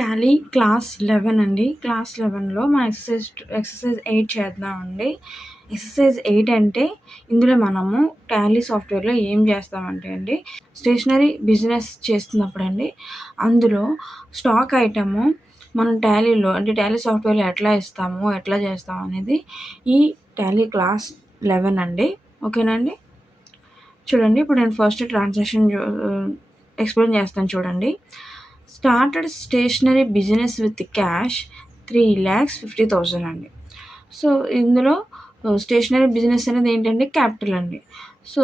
Tally class 11 అండి. Class 11లో మనం exercise 8 చేద్దామండి. ఎక్సర్సైజ్ 8 అంటే ఇందులో మనము టాలీ సాఫ్ట్‌వేర్‌లో ఏం చేస్తామంటే అండి, స్టేషనరీ బిజినెస్ చేస్తున్నప్పుడండి, అందులో స్టాక్ ఐటము మనం టాలీలో అంటే టాలీ సాఫ్ట్‌వేర్‌లో ఎట్లా ఇస్తాము, ఎట్లా చేస్తాం అనేది ఈ టాలీ క్లాస్ 11 అండి. ఓకేనా అండి? చూడండి, ఇప్పుడు నేను ఫస్ట్ ట్రాన్సాక్షన్ ఎక్స్‌ప్లెయిన్ చేస్తాను చూడండి. Started stationery business with cash 3,50,000 అండి. సో, ఇందులో స్టేషనరీ బిజినెస్ అనేది ఏంటంటే క్యాపిటల్ అండి. సో,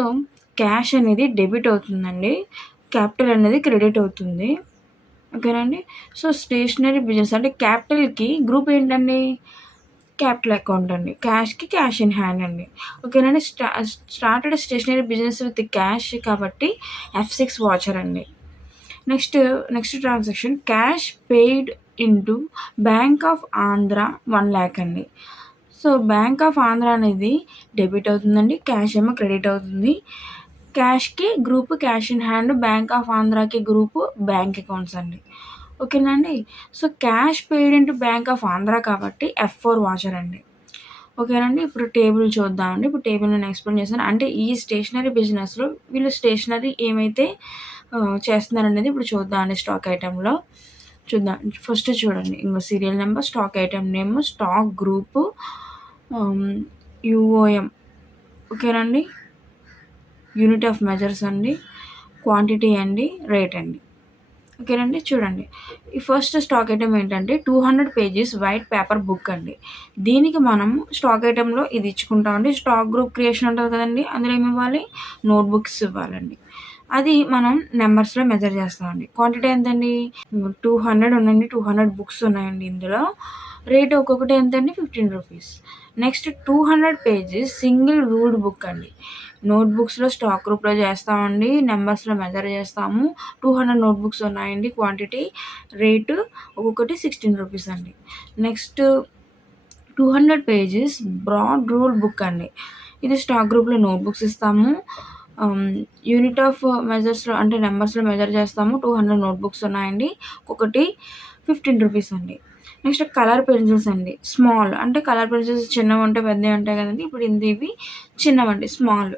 క్యాష్ అనేది డెబిట్ అవుతుందండి. క్యాపిటల్ అనేది క్రెడిట్ అవుతుంది. ఓకేనండి. సో, స్టేషనరీ బిజినెస్ అంటే క్యాపిటల్‌కి గ్రూప్ ఏంటండి? క్యాపిటల్ అకౌంట్ అండి. క్యాష్‌కి క్యాష్ ఇన్ హ్యాండ్ అండి. ఓకేనండి. Started stationery business with cash కాబట్టి F6 వాచర్ అండి. Next transaction cash paid into bank of Andhra 1,00,000 అండి. సో, బ్యాంక్ ఆఫ్ ఆంధ్ర అనేది డెబిట్ అవుతుందండి. క్యాష్ ఏమో క్రెడిట్ అవుతుంది. క్యాష్‌కి group cash in hand, bank of ఆంధ్రాకి గ్రూప్ బ్యాంక్ అకౌంట్స్ అండి. ఓకేనా అండి. So, cash paid into bank of Andhra కాబట్టి F4 వాచర్ అండి. ఓకేనండి. ఇప్పుడు టేబుల్ చూద్దామండి. ఇప్పుడు టేబుల్ నేను ఎక్స్‌ప్లెయిన్ చేశాను. అంటే ఈ స్టేషనరీ బిజినెస్‌లో వీళ్ళు స్టేషనరీ ఏమైతే చేస్తున్నారనేది ఇప్పుడు చూద్దామండి. స్టాక్ ఐటెమ్‌లో చూద్దాం. ఫస్ట్ చూడండి, ఇంగో serial number, stock item name, stock group, UOM. ఓకేనండి. యూనిట్ ఆఫ్ మెజర్స్ అండి, క్వాంటిటీ అండి, రేట్ అండి. ఓకేనండి. చూడండి, ఈ ఫస్ట్ స్టాక్ ఐటెమ్ ఏంటంటే 200 పేజెస్ వైట్ పేపర్ బుక్ అండి. దీనికి మనం స్టాక్ ఐటెమ్‌లో ఇది ఇచ్చుకుంటామండి. స్టాక్ గ్రూప్ క్రియేషన్ ఉంటది కదండీ! అందులో ఏమివ్వాలి? నోట్ బుక్స్ ఇవ్వాలండి. అది మనం నంబర్స్‌లో మెజర్ చేస్తామండి. క్వాంటిటీ ఎంతండి? 200 ఉందండి. 200 బుక్స్ ఉన్నాయండి ఇందులో. రేట్ ఒక్కొక్కటి ఎంతండి? 15 rupees. Next 200 pages single ruled book అండి. నోట్ బుక్స్‌లో స్టాక్ గ్రూప్‌లో చేస్తామండి. నంబర్స్‌లో మెజర్ చేస్తాము. 200 నోట్ బుక్స్ ఉన్నాయండి. క్వాంటిటీ, రేటు ఒక్కొక్కటి 16 రూపీస్ అండి. Next 200 pages broad rule book అండి. ఇది స్టాక్ గ్రూప్‌లో నోట్ బుక్స్ ఇస్తాము. యూనిట్ ఆఫ్ మెజర్స్‌లో అంటే నంబర్స్‌లో మెజర్ చేస్తాము. 200 నోట్ బుక్స్ ఉన్నాయండి. ఒక్కొక్కటి 15 రూపీస్ అండి. నెక్స్ట్ కలర్ పెన్సిల్స్ అండి. స్మాల్ అంటే కలర్ పెన్సిల్స్ చిన్నవి ఉంటాయి, పెద్దవి ఉంటాయి కదండీ! ఇప్పుడు ఇవి చిన్నవండి, స్మాల్.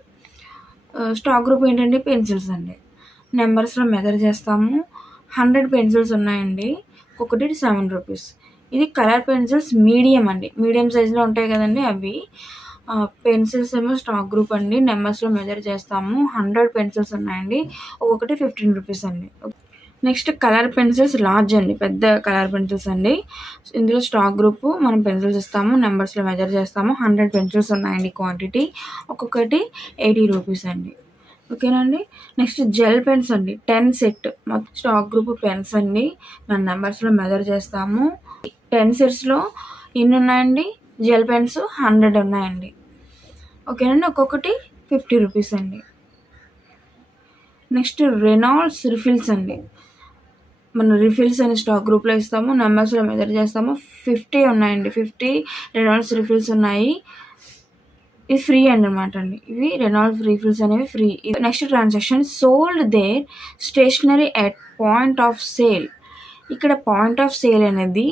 స్టాక్ గ్రూప్ ఏంటంటే పెన్సిల్స్ అండి. నంబర్స్‌లో మెజర్ చేస్తాము. 100 పెన్సిల్స్ ఉన్నాయండి. ఒక్కొక్కటి 7 రూపీస్. ఇది కలర్ పెన్సిల్స్ మీడియం అండి. మీడియం సైజ్‌లో ఉంటాయి కదండీ! అవి. పెన్సిల్స్ ఏమో స్టాక్ గ్రూప్ అండి. నంబర్స్‌లో మెజర్ చేస్తాము. 100 పెన్సిల్స్ ఉన్నాయండి. ఒక్కొక్కటి 15 రూపీస్ అండి. నెక్స్ట్ కలర్ పెన్సిల్స్ లార్జ్ అండి. పెద్ద కలర్ పెన్సిల్స్ అండి. ఇందులో స్టాక్ గ్రూప్ మనం పెన్సిల్స్ ఇస్తాము. నంబర్స్‌లో మెజర్ చేస్తాము. 100 పెన్సిల్స్ ఉన్నాయండి క్వాంటిటీ. ఒక్కొక్కటి 80 రూపీస్ అండి. ఓకేనండి. నెక్స్ట్ జెల్ పెన్స్ అండి. 10 సెట్. మొత్తం స్టాక్ గ్రూప్ పెన్స్ అండి. మన నంబర్స్‌లో మెజర్ చేస్తాము. 10 సెట్స్‌లో ఎన్ని ఉన్నాయండి? జెల్ పెన్స్ 100 ఉన్నాయండి. ఓకేనండి. ఒక్కొక్కటి 50 రూపీస్ అండి. నెక్స్ట్ రెనాల్డ్స్ రిఫిల్స్ అండి. మనం రిఫిల్స్ అని స్టాక్ గ్రూప్‌లో ఇస్తాము. నంబర్స్‌లో మెజర్ చేస్తాము. 50 ఉన్నాయండి. 50 రెనాల్డ్స్ రిఫిల్స్ ఉన్నాయి. ఇది ఫ్రీ అన్నమాట అండి. ఇవి రెనాల్డ్ రీఫిల్స్ అనేవి free. Next transaction sold there stationery at point of sale. ఇక్కడ పాయింట్ ఆఫ్ సేల్ అనేది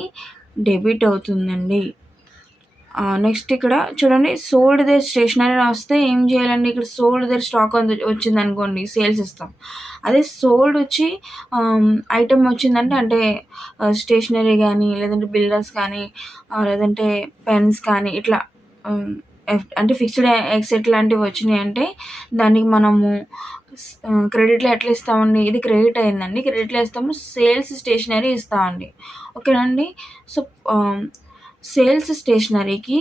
డెబిట్ అవుతుందండి. నెక్స్ట్ ఇక్కడ చూడండి, సోల్డ్ దేర్ స్టేషనరీ రాస్తే ఏం చేయాలండి? ఇక్కడ సోల్డ్ దేర్ స్టాక్ వచ్చిందనుకోండి, సేల్స్ ఇస్తాం. అదే సోల్డ్ వచ్చి ఐటెమ్ వచ్చిందంటే అంటే స్టేషనరీ గానీ, లేదంటే బిల్డర్స్ కానీ, లేదంటే పెన్స్ కానీ ఇట్లా అంటే ఫిక్స్డ్ ఎక్సెట్ లాంటివి వచ్చినాయంటే దానికి మనము క్రెడిట్‌లో ఎట్లా ఇస్తామండి? ఇది క్రెడిట్ అయిందండి. క్రెడిట్‌లో ఇస్తాము. సేల్స్ స్టేషనరీ ఇస్తామండి. ఓకేనండి. సో, సేల్స్ స్టేషనరీకి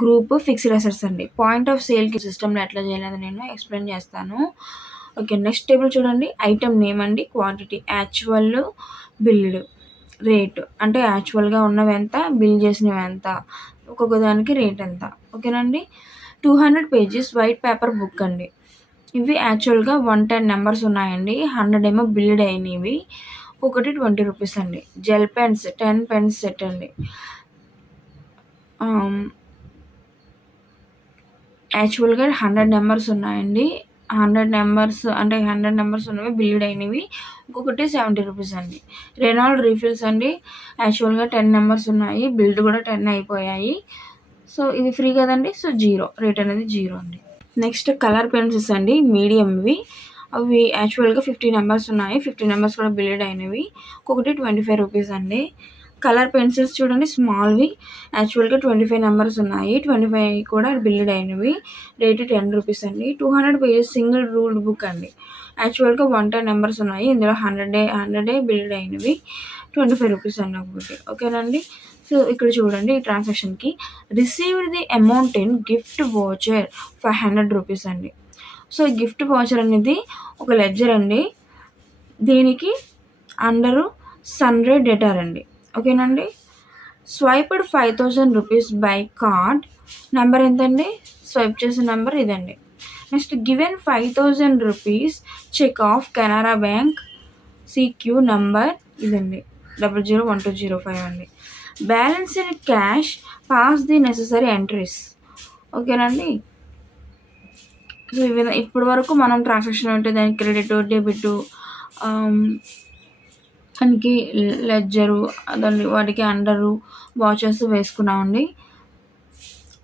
గ్రూప్ ఫిక్స్డ్ అసెట్స్ అండి. పాయింట్ ఆఫ్ సేల్‌కి సిస్టమ్‌లో ఎట్లా చేయాలో నేను ఎక్స్‌ప్లెయిన్ చేస్తాను. ఓకే. నెక్స్ట్ టేబుల్ చూడండి. ఐటెమ్ నేమ్ అండి, క్వాంటిటీ, యాక్చువల్, బిల్డ్, రేట్ అంటే యాక్చువల్‌గా ఉన్నవెంత, బిల్ చేసినవెంత, ఒక్కొక్క దానికి రేట్ ఎంత. ఓకేనండి. 200 పేజెస్ వైట్ పేపర్ బుక్ అండి. ఇవి యాక్చువల్‌గా 110 నంబర్స్ ఉన్నాయండి. 100 ఏమో బిల్డ్ అయినవి. ఒక్కొక్కటి 20 రూపీస్ అండి. జెల్ పెన్స్ 10 పెన్స్ సెట్ అండి. యాక్చువల్‌గా 100 నంబర్స్ ఉన్నాయండి. 100 నెంబర్స్ అంటే 100 నెంబర్స్ ఉన్నవి బిల్డ్ అయినవి. ఒక్కొక్కటి 70 రూపీస్ అండి. రెనాల్డ్ రీఫిల్స్ అండి. యాక్చువల్‌గా 10 నెంబర్స్ ఉన్నాయి. బిల్డ్ కూడా 10 అయిపోయాయి. సో ఇది ఫ్రీ కదండి. సో రేట్ అనేది 0 అండి. నెక్స్ట్ కలర్ పెన్సిల్స్ అండి, మీడియంవి. అవి యాక్చువల్‌గా 50 నెంబర్స్ ఉన్నాయి. 50 నెంబర్స్ కూడా బిల్డ్ అయినవి. ఒక్కొక్కటి 25 రూపీస్ అండి. కలర్ పెన్సిల్స్ చూడండి, స్మాల్‌వి. యాక్చువల్‌గా 25 నెంబర్స్ ఉన్నాయి. 25 కూడా బిల్డ్ అయినవి. రేట్ 10 రూపీస్ అండి. 200 పేజెస్ సింగిల్ రూల్డ్ బుక్ అండి. యాక్చువల్‌గా 110 నెంబర్స్ ఉన్నాయి. ఇందులో 100 బిల్డ్ అయినవి. 25 రూపీస్ అండి ఒక్కొక్కటి. ఓకేనండి. సో ఇక్కడ చూడండి, ఈ ట్రాన్సాక్షన్‌కి received the amount in gift voucher 500 rupees అండి. సో ఈ గిఫ్ట్ వోచర్ అనేది ఒక లెడ్జర్ అండి. దీనికి అండరు సన్రే డేటార్ అండి. ఓకేనండి. Swiped 5000 rupees by card. Number ఎంతండి? స్వైప్ చేసిన నెంబర్ ఇదండి. Next given 5000 rupees cheque of Canara bank CQ number ఇదండి, 001205 అండి. Balance in cash, pass the necessary entries. ఓకేనండి. సో ఇప్పటి వరకు మనం ట్రాన్సాక్షన్ అంటే దానికి క్రెడిట్, డెబిట్, దానికి లెడ్జరు, దాని వాటికి అండరు వాచెస్ వేసుకున్నామండి.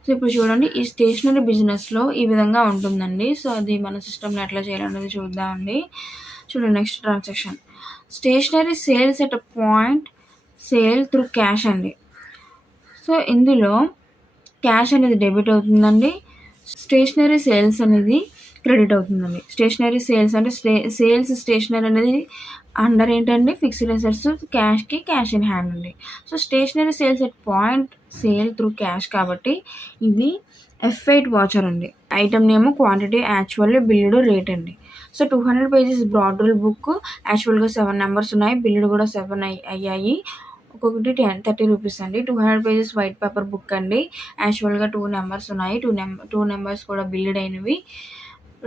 సో ఇప్పుడు చూడండి, ఈ స్టేషనరీ బిజినెస్లో ఈ విధంగా ఉంటుందండి. సో అది మన సిస్టమ్లో ఎట్లా చేయాలనేది చూద్దామండి. చూడండి, next transaction stationery sales at point sale through cash అండి. సో ఇందులో క్యాష్ అనేది డెబిట్ అవుతుందండి. స్టేషనరీ సేల్స్ అనేది క్రెడిట్ అవుతుందండి. స్టేషనరీ సేల్స్ అంటే సేల్స్ స్టేషనరీ అనేది అండర్ ఏంటండి, ఫిక్స్డ్ అసెట్స్, క్యాష్కి క్యాష్ ఇన్ హ్యాండ్ అండి. So stationery sales at point sale through cash కాబట్టి ఇది F8 వాచర్ అండి. Item name, quantity, actual, billed, rate అండి. So 200 pages broad rule book. యాక్చువల్గా 7 నెంబర్స్ ఉన్నాయి. బిల్డ్ కూడా 7 అయ్యాయి. ఒక్కొక్కటి 30 రూపీస్ అండి. 200 పేజెస్ వైట్ పేపర్ బుక్ అండి. యాక్చువల్గా 2 నెంబర్స్ ఉన్నాయి. 2 నెంబర్స్ కూడా బిల్డ్ అయినవి.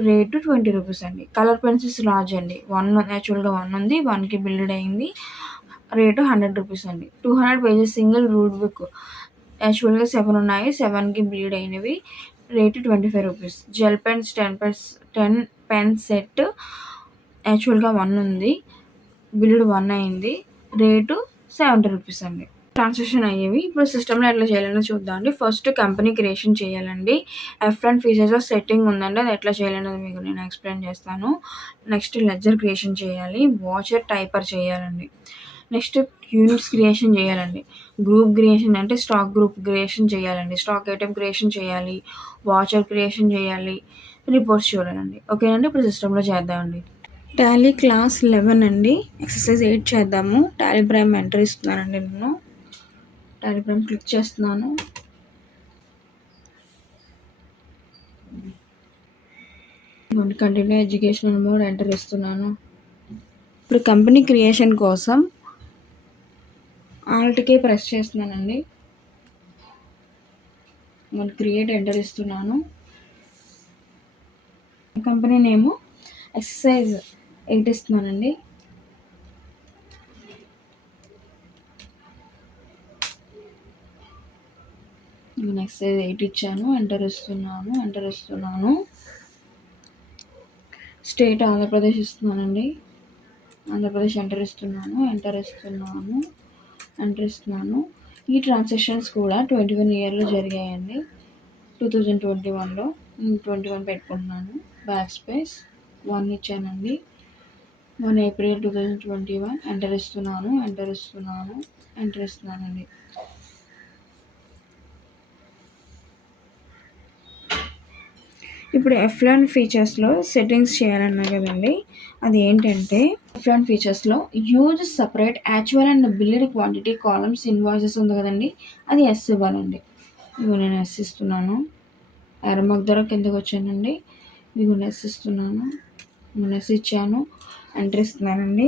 రేటు 20 రూపీస్ అండి. కలర్ పెన్సిల్స్ లార్జ్ అండి. 1 యాక్చువల్గా 1 ఉంది. 1కి బిల్డ్ అయింది. రేటు 100 రూపీస్ అండి. 200 పేజెస్ సింగిల్ రూల్ బుక్. యాక్చువల్గా 7 ఉన్నాయి. 7కి బిల్డ్ అయినవి. Rate 25 rupees. Gel pens 10 pen set. యాక్చువల్గా 1 ఉంది. బిల్డ్ 1 అయింది. రేటు 70 రూపీస్ అండి. ట్రాన్సాక్షన్ అయ్యేవి. ఇప్పుడు సిస్టమ్లో ఎట్లా చేయాలని చూద్దామండి. ఫస్ట్ కంపెనీ క్రియేషన్ చేయాలండి. F1 ఫీచర్స్లో సెట్టింగ్ ఉందండి, అది ఎట్లా చేయాలనేది మీకు నేను ఎక్స్ప్లెయిన్ చేస్తాను. నెక్స్ట్ లెడ్జర్ క్రియేషన్ చేయాలి. వాచర్ టైపర్ చేయాలండి. నెక్స్ట్ యూనిట్స్ క్రియేషన్ చేయాలండి. గ్రూప్ క్రియేషన్ అంటే స్టాక్ గ్రూప్ క్రియేషన్ చేయాలండి. స్టాక్ ఐటెం క్రియేషన్ చేయాలి. వాచర్ క్రియేషన్ చేయాలి. రిపోర్ట్స్ చూడాలండి. ఓకేనండి. ఇప్పుడు సిస్టంలో చేద్దామండి. టాలీ క్లాస్ 11 అండి. ఎక్సర్సైజ్ 8 చేద్దాము. టాలీ ప్రైమ్ ఎంటర్ ఇస్తున్నానండి. నేను టాలీ ప్రైమ్ క్లిక్ చేస్తున్నాను. కంటిన్యూ ఎడ్యుకేషనల్ మోడ్ ఎంటర్ ఇస్తున్నాను. ఇప్పుడు కంపెనీ క్రియేషన్ కోసం ఆల్ట్కి ప్రెస్ చేస్తున్నానండి. మళ్ళీ క్రియేట్ ఎంటర్ ఇస్తున్నాను. కంపెనీ నేము ఎక్సర్సైజ్ 8 ఇస్తున్నానండి. నేను ఎక్సర్సైజ్ 8 ఇచ్చాను. ఎంటర్ ఇస్తున్నాను. స్టేట్ ఆంధ్రప్రదేశ్ ఇస్తున్నానండి. ఆంధ్రప్రదేశ్ ఎంటర్ ఇస్తున్నాను. ఈ ట్రాన్సాక్షన్స్ కూడా 21 ఇయర్లో జరిగాయండి. 2021లో 21 పెట్టుకుంటున్నాను. బ్యాక్ స్పేస్ 1 ఇచ్చానండి. 1 ఏప్రిల్ 2021 ఎంటర్ ఇస్తున్నానండి. ఇప్పుడు F1 ఫీచర్స్లో సెట్టింగ్స్ చేయాలన్నా కదండి. అది ఏంటంటే F1 ఫీచర్స్లో use separate actual and billed quantity columns invoices ఉంది కదండి, అది ఎస్ ఇవ్వాలండి. ఇవి నేను ఎస్ ఇస్తున్నాను. ఎర్రమగ్ ధర కిందకు వచ్చానండి. ఇవి ఎస్ ఇస్తున్నాను. నేను ఎస్ ఇచ్చాను. ఎంటర్ ఇస్తున్నానండి.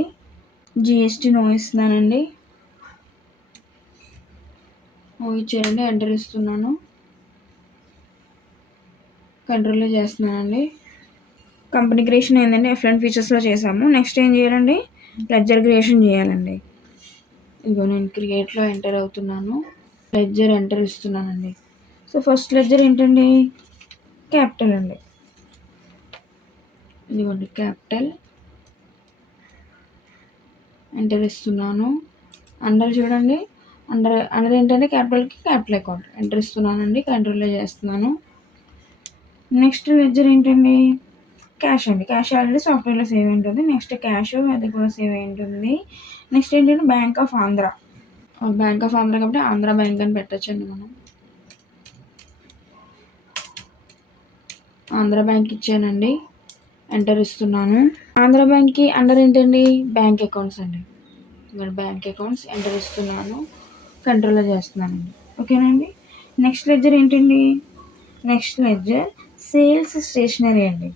GST నో ఇస్తున్నానండి. నో ఇచ్చానండి. ఎంటర్ ఇస్తున్నాను. కంట్రోల్లో చేస్తున్నానండి. కంపెనీ క్రియేషన్ అయిందండి. F1 ఫీచర్స్లో చేసాము. నెక్స్ట్ ఏం చేయాలండి, లెడ్జర్ క్రియేషన్ చేయాలండి. ఇదిగో నేను క్రియేట్లో ఎంటర్ అవుతున్నాను. లెడ్జర్ ఎంటర్ ఇస్తున్నానండి. సో ఫస్ట్ లెడ్జర్ ఏంటండి, క్యాపిటల్ అండి. ఇదిగోండి క్యాపిటల్ ఎంటర్ ఇస్తున్నాను. అండర్ చూడండి, అండర్ ఏంటంటే క్యాపిటల్కి క్యాపిటల్ అకౌంట్ ఎంటర్ ఇస్తున్నానండి. కంట్రోల్లో చేస్తున్నాను. నెక్స్ట్ లెడ్జర్ ఏంటండి, క్యాష్ అండి. క్యాష్ ఆల్రెడీ సాఫ్ట్వేర్లో సేవ్ అయి ఉంటుంది. నెక్స్ట్ క్యాష్ అది కూడా సేవ్ అయి ఉంటుంది. నెక్స్ట్ ఏంటంటే bank of Andhra. Bank of Andhra కాబట్టి ఆంధ్ర బ్యాంక్ అని పెట్టచ్చండి. మనం ఆంధ్ర బ్యాంక్ ఇచ్చానండి, ఎంటర్ ఇస్తున్నాను. ఆంధ్ర బ్యాంక్కి అండర్ ఏంటండి, బ్యాంక్ అకౌంట్స్ అండి. మరి బ్యాంక్ అకౌంట్స్ ఎంటర్ ఇస్తున్నాను, కంట్రోల్లో చేస్తున్నానండి. ఓకేనండి. నెక్స్ట్ లెడ్జర్ ఏంటండి, నెక్స్ట్ లెడ్జర్ సేల్స్ స్టేషనరీ అండి.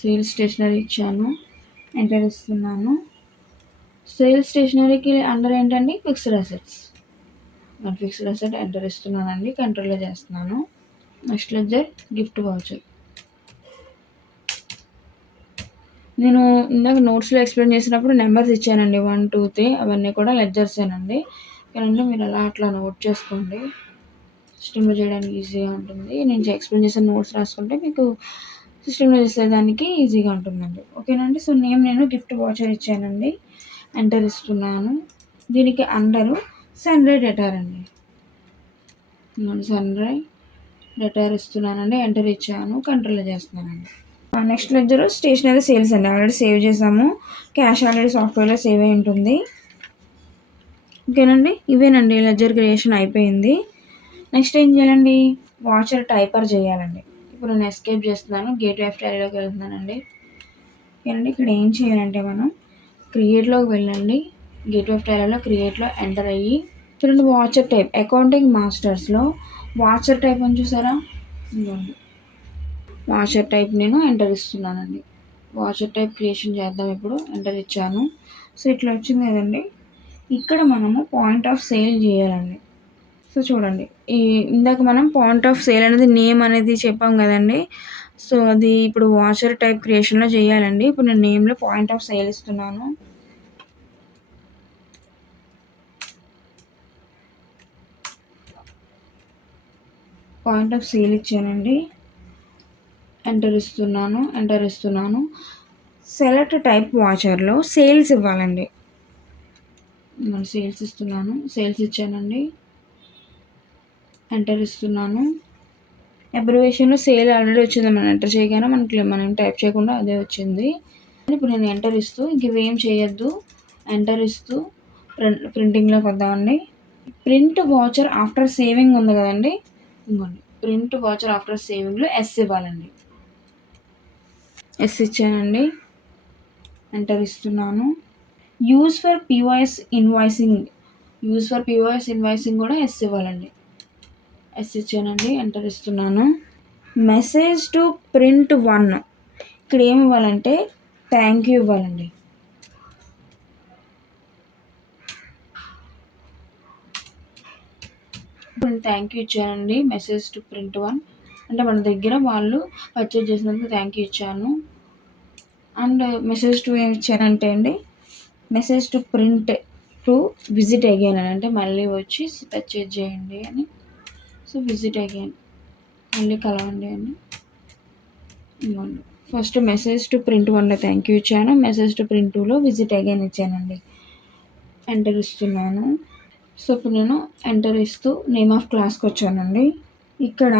సేల్స్ స్టేషనరీ ఇచ్చాను, ఎంటర్ ఇస్తున్నాను. సేల్స్ స్టేషనరీకి అండర్ ఏంటండి, fixed assets. Fixed asset enter ఇస్తున్నానండి, కంట్రోల్లో చేస్తున్నాను. Next ledger gift voucher. నేను ఇందాక నోట్స్లో ఎక్స్ప్లెయిన్ చేసినప్పుడు నెంబర్స్ ఇచ్చానండి, 1 2 3 అవన్నీ కూడా లెడ్జర్సేనండి. కానీ మీరు అట్లా నోట్ చేసుకోండి, సిస్టంలో చేయడానికి ఈజీగా ఉంటుంది. నేను ఎక్స్ప్లెయిన్ చేసిన నోట్స్ రాసుకుంటే మీకు సిస్టంలో చేసేదానికి ఈజీగా ఉంటుందండి. ఓకేనండి. సో నేను గిఫ్ట్ వాచర్ ఇచ్చానండి, ఎంటర్ ఇస్తున్నాను. దీనికి అండరు సన్రై డెటార్ అండి. సన్రై డెటార్ ఇస్తున్నానండి, ఎంటర్ ఇచ్చాను, కంట్రోల్లో చేస్తున్నానండి. నెక్స్ట్ లెడ్జర్ స్టేషనరీ సేల్స్ అండి. ఆల్రెడీ సేవ్ చేసాము, క్యాష్ ఆల్రెడీ సాఫ్ట్వేర్లో సేవ్ అయి ఉంటుంది. ఓకేనండి. ఇవేనండి లెడ్జర్ క్రియేషన్ అయిపోయింది. నెక్స్ట్ ఏం చేయాలండి, వాచర్ టైపర్ చేయాలండి. ఇప్పుడు నేను ఎస్కేప్ చేస్తున్నాను, గేట్వే ఆఫ్ టాలీలోకి వెళ్తున్నానండి. ఓకేనండి. ఇక్కడ ఏం చేయాలంటే మనం క్రియేట్లోకి వెళ్ళండి, గేట్వే ఆఫ్ టాలీలో క్రియేట్లో ఎంటర్ అయ్యి చూడండి, వాచర్ టైప్ అకౌంటింగ్ మాస్టర్స్లో వాచర్ టైప్ అని చూసారా, ఇదిగోండి వాచర్ టైప్ నేను ఎంటర్ ఇస్తున్నానండి. వాచర్ టైప్ క్రియేషన్ చేద్దాం. ఇప్పుడు ఎంటర్ ఇచ్చాను. సో ఇట్లా వచ్చింది కదండి. ఇక్కడ మనము పాయింట్ ఆఫ్ సేల్ చేయాలండి. సో చూడండి, ఇందాక మనం పాయింట్ ఆఫ్ సేల్ అనేది నేమ్ అనేది చెప్పాం కదండి. సో అది ఇప్పుడు వాచర్ టైప్ క్రియేషన్లో చేయాలండి. ఇప్పుడు నేను నేమ్లో పాయింట్ ఆఫ్ సేల్ ఇస్తున్నాను. పాయింట్ ఆఫ్ సేల్ ఇచ్చానండి, ఎంటర్ ఇస్తున్నాను. సెలెక్ట్ టైప్ వాచర్లో సేల్స్ ఇవ్వాలండి. నేను సేల్స్ ఇస్తున్నాను, సేల్స్ ఇచ్చానండి, ఎంటర్ ఇస్తున్నాను. అబ్రివేషన్లో సేల్ ఆల్రెడీ వచ్చింది, మనం ఎంటర్ చేయగానే మనం టైప్ చేయకుండా అదే వచ్చింది. ఇప్పుడు నేను ఎంటర్ ఇస్తూ ఇంకేం చేయొద్దు, ఎంటర్ ఇస్తూ ప్రింటింగ్లోకి వద్దామండి. ప్రింట్ వాచర్ ఆఫ్టర్ సేవింగ్ ఉంది కదండి, ఇంకోండి ప్రింట్ వాచర్ ఆఫ్టర్ సేవింగ్లో ఎస్ ఇవ్వాలండి. ఎస్ ఇచ్చానండి, ఎంటర్ ఇస్తున్నాను. యూజ్ ఫర్ పిఓఎస్ ఇన్వాయిసింగ్ కూడా ఎస్ ఇవ్వాలండి. ఎస్ ఇచ్చానండి, ఎంటర్ ఇస్తున్నాను. మెసేజ్ టు ప్రింట్ 1 ఇక్కడ ఏమి ఇవ్వాలంటే థ్యాంక్ యూ ఇవ్వాలండి. ఇప్పుడు థ్యాంక్ యూ ఇచ్చానండి. మెసేజ్ టు ప్రింట్ 1 అంటే మన దగ్గర వాళ్ళు పర్చేజ్ చేసినందుకు థ్యాంక్ యూ ఇచ్చాను. అండ్ మెసేజ్ టు ఏమి ఇచ్చానంటే అండి, message to print to visit again అని, అంటే మళ్ళీ వచ్చి పర్చేజ్ చేయండి అని. సో విజిట్ అగైన్, మళ్ళీ కలవండి అని. ఇవ్వండి. ఫస్ట్ మెసేజ్ టు ప్రింట్ 1లో థ్యాంక్ యూ ఇచ్చాను, మెసేజ్ టు ప్రింట్ 2లో విజిట్ అగైన్ ఇచ్చానండి, ఎంటర్ ఇస్తున్నాను. సో ఇప్పుడు నేను ఎంటర్ ఇస్తూ నేమ్ ఆఫ్ క్లాస్కి వచ్చానండి. ఇక్కడ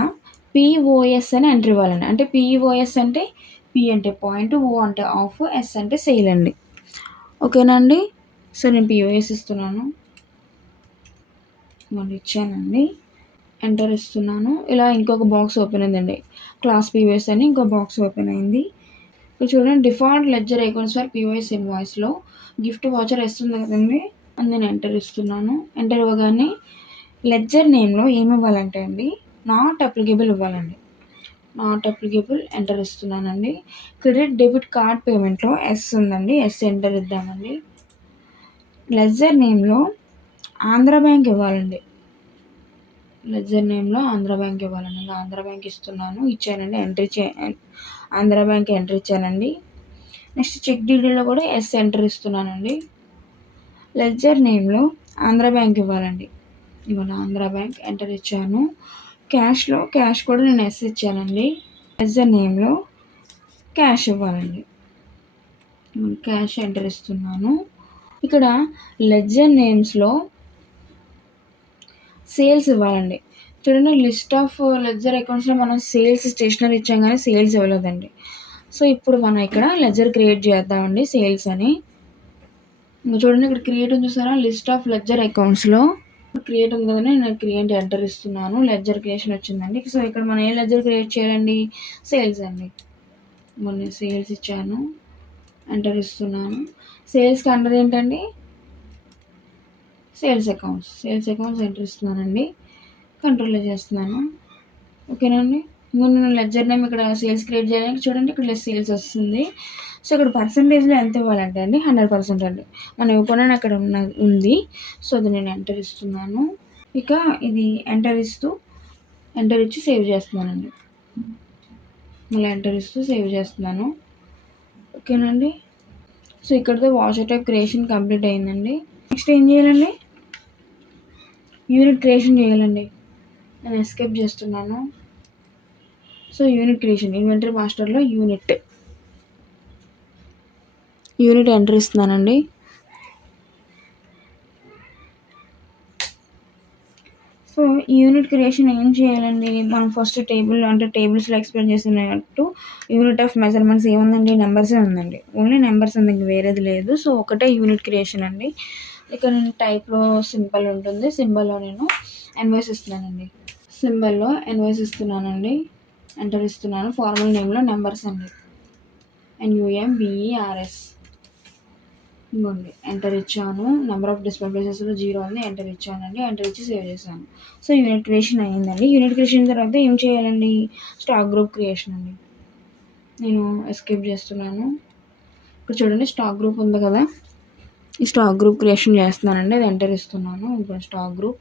పిఓఎస్ అని ఎంటర్ ఇవ్వాలండి. అంటే పిఓఎస్ అంటే పి అంటే పాయింట్, ఓ అంటే ఆఫ్, ఎస్ అంటే సేల్ అండి. ఓకేనండి. సో నేను పిఓఎస్ ఇస్తున్నాను, మళ్ళీ ఇచ్చానండి, ఎంటర్ ఇస్తున్నాను. ఇలా ఇంకొక బాక్స్ ఓపెన్ అయిందండి, క్లాస్ పిఓఎస్ అని ఇంకో బాక్స్ ఓపెన్ అయింది. ఇప్పుడు చూడండి, default ledger accounts for POS ఇన్వాయిస్లో గిఫ్ట్ వాచర్ వస్తుంది కదండి, అని నేను ఎంటర్ ఇస్తున్నాను. ఎంటర్ ఇవ్వగానే లెడ్జర్ నేమ్లో ఏమి ఇవ్వాలంటే అండి, నాట్ అప్లికేబుల్ ఇవ్వాలండి. నాట్ అప్లికేబుల్ ఎంటర్ ఇస్తున్నానండి. క్రెడిట్ డెబిట్ కార్డ్ పేమెంట్లో ఎస్ ఉందండి, ఎస్ ఎంటర్ ఇద్దామండి. లెడ్జర్ నేమ్లో ఆంధ్ర బ్యాంక్ ఇవ్వాలండి. లెడ్జర్ నేమ్లో ఆంధ్ర బ్యాంక్ ఇవ్వాలండి. ఆంధ్ర బ్యాంక్ ఇస్తున్నాను, ఇచ్చానండి, ఆంధ్ర బ్యాంక్ ఎంటర్ ఇచ్చానండి. నెక్స్ట్ చెక్ డీటెయిల్లో కూడా ఎస్ ఎంటర్ ఇస్తున్నానండి. లెడ్జర్ నేమ్లో ఆంధ్ర బ్యాంక్ ఇవ్వాలండి. ఇవాళ ఆంధ్ర బ్యాంక్ ఎంటర్ ఇచ్చాను. క్యాష్ కూడా నేను ఎస్ ఇచ్చానండి. లెడ్జర్ నేమ్లో క్యాష్ ఇవ్వాలండి. క్యాష్ ఎంటర్ ఇస్తున్నాను. ఇక్కడ లెడ్జర్ నేమ్స్లో సేల్స్ ఇవ్వాలండి. చూడండి, లిస్ట్ ఆఫ్ లెడ్జర్ అకౌంట్స్లో మనం సేల్స్ స్టేషనరీ ఇచ్చాం కానీ సేల్స్ ఇవ్వలేదండి. సో ఇప్పుడు మనం ఇక్కడ లెడ్జర్ క్రియేట్ చేద్దామండి సేల్స్ అని. చూడండి, ఇక్కడ క్రియేట్ ఉంది చూసారా, లిస్ట్ ఆఫ్ లెడ్జర్ అకౌంట్స్లో క్రియేట్ ఉంది కదండి. నేను క్రియేట్ ఎంటర్ ఇస్తున్నాను. లెడ్జర్ క్రియేషన్ వచ్చిందండి. సో ఇక్కడ మనం ఏ లెడ్జర్ క్రియేట్ చేయాలండి? సేల్స్ అండి. మొన్న సేల్స్ ఇచ్చాను, ఎంటర్ ఇస్తున్నాను. సేల్స్కి అండర్ ఏంటండి? సేల్స్ అకౌంట్స్ ఎంటర్ ఇస్తున్నానండి. కంట్రోల్లో చేస్తున్నాను. ఓకేనండి. నేను లెడ్జర్ నేమ్ ఇక్కడ సేల్స్ క్రియేట్ చేయాలని చూడండి, ఇక్కడ సేల్స్ వస్తుంది. సో ఇక్కడ పర్సంటేజ్లో ఎంత ఇవ్వాలంటే అండి 100% అండి. మనం ఇవ్వకుండా అక్కడ ఉంది. సో అది నేను ఎంటర్ ఇస్తున్నాను. ఇక ఇది ఎంటర్ ఇచ్చి సేవ్ చేస్తున్నానండి. మళ్ళీ ఎంటర్ ఇస్తూ సేవ్ చేస్తున్నాను. ఓకేనండి. సో ఇక్కడితో వాచర్ టైప్ క్రియేషన్ కంప్లీట్ అయిందండి. నెక్స్ట్ ఏం చేయాలండి? యూనిట్ క్రియేషన్ చేయాలండి. నేను ఎస్కేప్ చేస్తున్నాను. సో యూనిట్ క్రియేషన్, ఇన్వెంటరీ మాస్టర్లో యూనిట్ ఎంటర్ ఇస్తున్నానండి. సో ఈ యూనిట్ క్రియేషన్ ఏం చేయాలండి? మనం ఫస్ట్ టేబుల్స్లో ఎక్స్ప్లెయిన్ చేసినట్టు యూనిట్ ఆఫ్ మెజర్మెంట్స్ ఏముందండి? నెంబర్సే ఉందండి. ఓన్లీ నెంబర్స్ ఉంది, వేరేది లేదు. సో ఒకటే యూనిట్ క్రియేషన్ అండి. ఇక్కడ నేను టైప్లో సింబల్ ఉంటుంది. సింబల్లో నేను ఎన్వైస్ ఇస్తున్నానండి. ఎంటర్ ఇస్తున్నాను. ఫార్మల్ నేమ్లో నెంబర్స్ అండి, NUMBERS ఇవ్వండి. ఎంటర్ ఇచ్చాను. నెంబర్ ఆఫ్ డిస్ప్లే ప్లేసెస్లో 0 ఉంది. ఎంటర్ ఇచ్చానండి. ఎంటర్ ఇచ్చి సేవ్ చేశాను. సో యూనిట్ క్రియేషన్ అయ్యిందండి. యూనిట్ క్రియేషన్ తర్వాత ఏం చేయాలండి? స్టాక్ గ్రూప్ క్రియేషన్ అండి. నేను ఎస్కేప్ చేస్తున్నాను. ఇప్పుడు చూడండి, స్టాక్ గ్రూప్ ఉంది కదా, ఈ స్టాక్ గ్రూప్ క్రియేషన్ చేస్తున్నానండి. అది ఎంటర్ ఇస్తున్నాను. ఇప్పుడు స్టాక్ గ్రూప్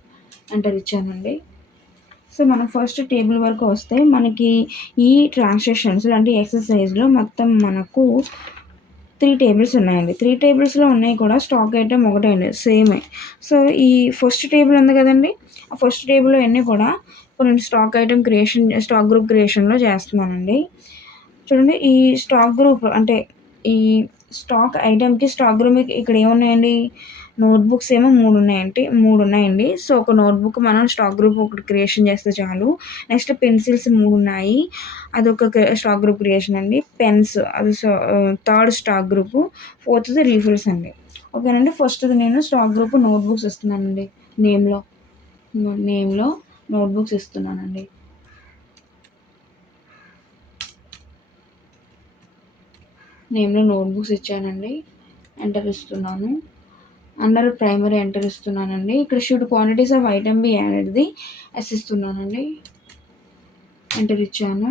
ఎంటర్ ఇచ్చానండి. సో మనం ఫస్ట్ టేబుల్ వరకు వస్తే మనకి ఈ ట్రాన్సాక్షన్స్ అంటే ఎక్సర్సైజ్లో మొత్తం మనకు 3 టేబుల్స్ ఉన్నాయండి. 3 టేబుల్స్లో ఉన్నాయి కూడా స్టాక్ ఐటమ్ ఒకటే అండి, సేమే. సో ఈ ఫస్ట్ టేబుల్ ఉంది కదండి, ఆ ఫస్ట్ టేబుల్లో అన్నీ కూడా ఇప్పుడు నేను స్టాక్ గ్రూప్ క్రియేషన్లో చేస్తున్నానండి. చూడండి, ఈ స్టాక్ గ్రూప్ అంటే ఈ స్టాక్ ఐటమ్కి స్టాక్ గ్రూప్ ఇక్కడ ఏమున్నాయండి? నోట్బుక్స్ ఏమో 3 ఉన్నాయండి. సో ఒక నోట్బుక్ మనం స్టాక్ గ్రూప్ ఒకటి క్రియేషన్ చేస్తే చాలు. నెక్స్ట్ పెన్సిల్స్ 3 ఉన్నాయి, అదొక స్టాక్ గ్రూప్ క్రియేషన్ అండి. పెన్స్ అది థర్డ్ స్టాక్ గ్రూప్. ఫోర్త్ది రీఫిల్స్ అండి. ఓకేనండి. ఫస్ట్ది నేను స్టాక్ గ్రూప్ నోట్బుక్స్ ఇస్తున్నానండి. నేమ్లో నోట్బుక్స్ ఇస్తున్నానండి. నేమ్లో నోట్బుక్స్ ఇచ్చానండి. ఎంటర్ ఇస్తున్నాను. అండర్ ప్రైమరీ ఎంటర్ ఇస్తున్నానండి. ఇక్కడ should quantities of item be యాడెడ్ది ఎస్ ఇస్తున్నానండి. ఎంటర్ ఇచ్చాను.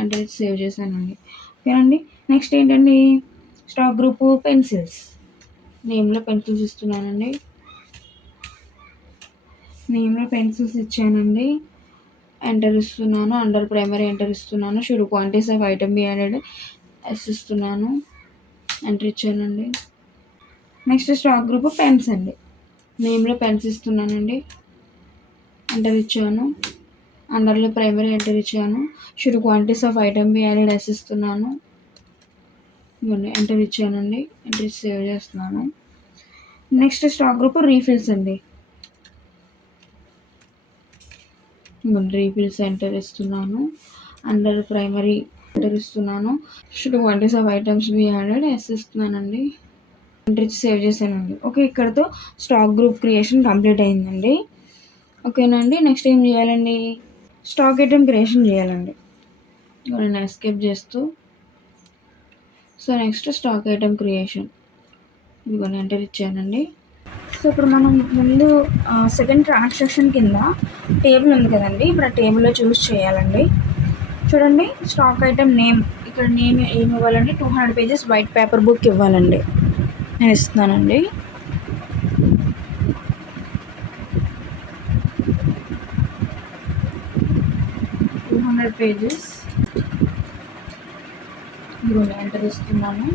ఎంటర్ ఇచ్చి సేవ్ చేశానండి. ఓకేనండి. నెక్స్ట్ ఏంటండి? Stock group pencils. నేమ్లో పెన్సిల్స్ ఇస్తున్నానండి. నేమ్లో పెన్సిల్స్ ఇచ్చానండి. ఎంటర్ ఇస్తున్నాను. అండర్ ప్రైమరీ ఎంటర్ ఇస్తున్నాను. Should quantities of item be added yes ఇస్తున్నాను. ఎంటర్ ఇచ్చానండి. నెక్స్ట్ స్టాక్ గ్రూప్ పెన్స్ అండి. నేమ్లో పెన్స్ ఇస్తున్నానండి. ఎంటర్ ఇచ్చాను. అండర్లో ప్రైమరీ ఎంటర్ ఇచ్చాను. Should quantities of item be added yes ఇస్తున్నాను. ఇవ్వండి, ఎంటర్ ఇచ్చానండి. ఎంటర్ ఇచ్చి సేవ్ చేస్తున్నాను. నెక్స్ట్ స్టాక్ గ్రూప్ రీఫిల్స్ అండి. ఇవ్వండి, రీఫిల్స్ ఎంటర్ ఇస్తున్నాను. అండర్ ప్రైమరీ ఎంటర్ ఇస్తున్నాను. Should quantities of items be added yes ఇస్తున్నానండి. ఎంటర్ ఇచ్చి సేవ్ చేశానండి. ఓకే, ఇక్కడతో స్టాక్ గ్రూప్ క్రియేషన్ కంప్లీట్ అయిందండి. ఓకేనండి. నెక్స్ట్ ఏం చేయాలండి? స్టాక్ ఐటమ్ క్రియేషన్ చేయాలండి. నేను ఎస్కేప్ చేస్తూ so next stock item creation ఇదిగోని ఎంటర్ ఇచ్చానండి. సో ఇప్పుడు మనం ముందు సెకండ్ ట్రాన్సాక్షన్ కింద టేబుల్ ఉంది కదండి, ఇప్పుడు ఆ టేబుల్లో చూస్ చేయాలండి. చూడండి, స్టాక్ ఐటమ్ నేమ్, ఇక్కడ నేమ్ ఏమి ఇవ్వాలండి? 200 పేజెస్ వైట్ పేపర్ బుక్ ఇవ్వాలండి. నేను ఇస్తున్నానండి. పేజెస్ ఇదిగోండి, ఎంటర్ ఇస్తున్నాను.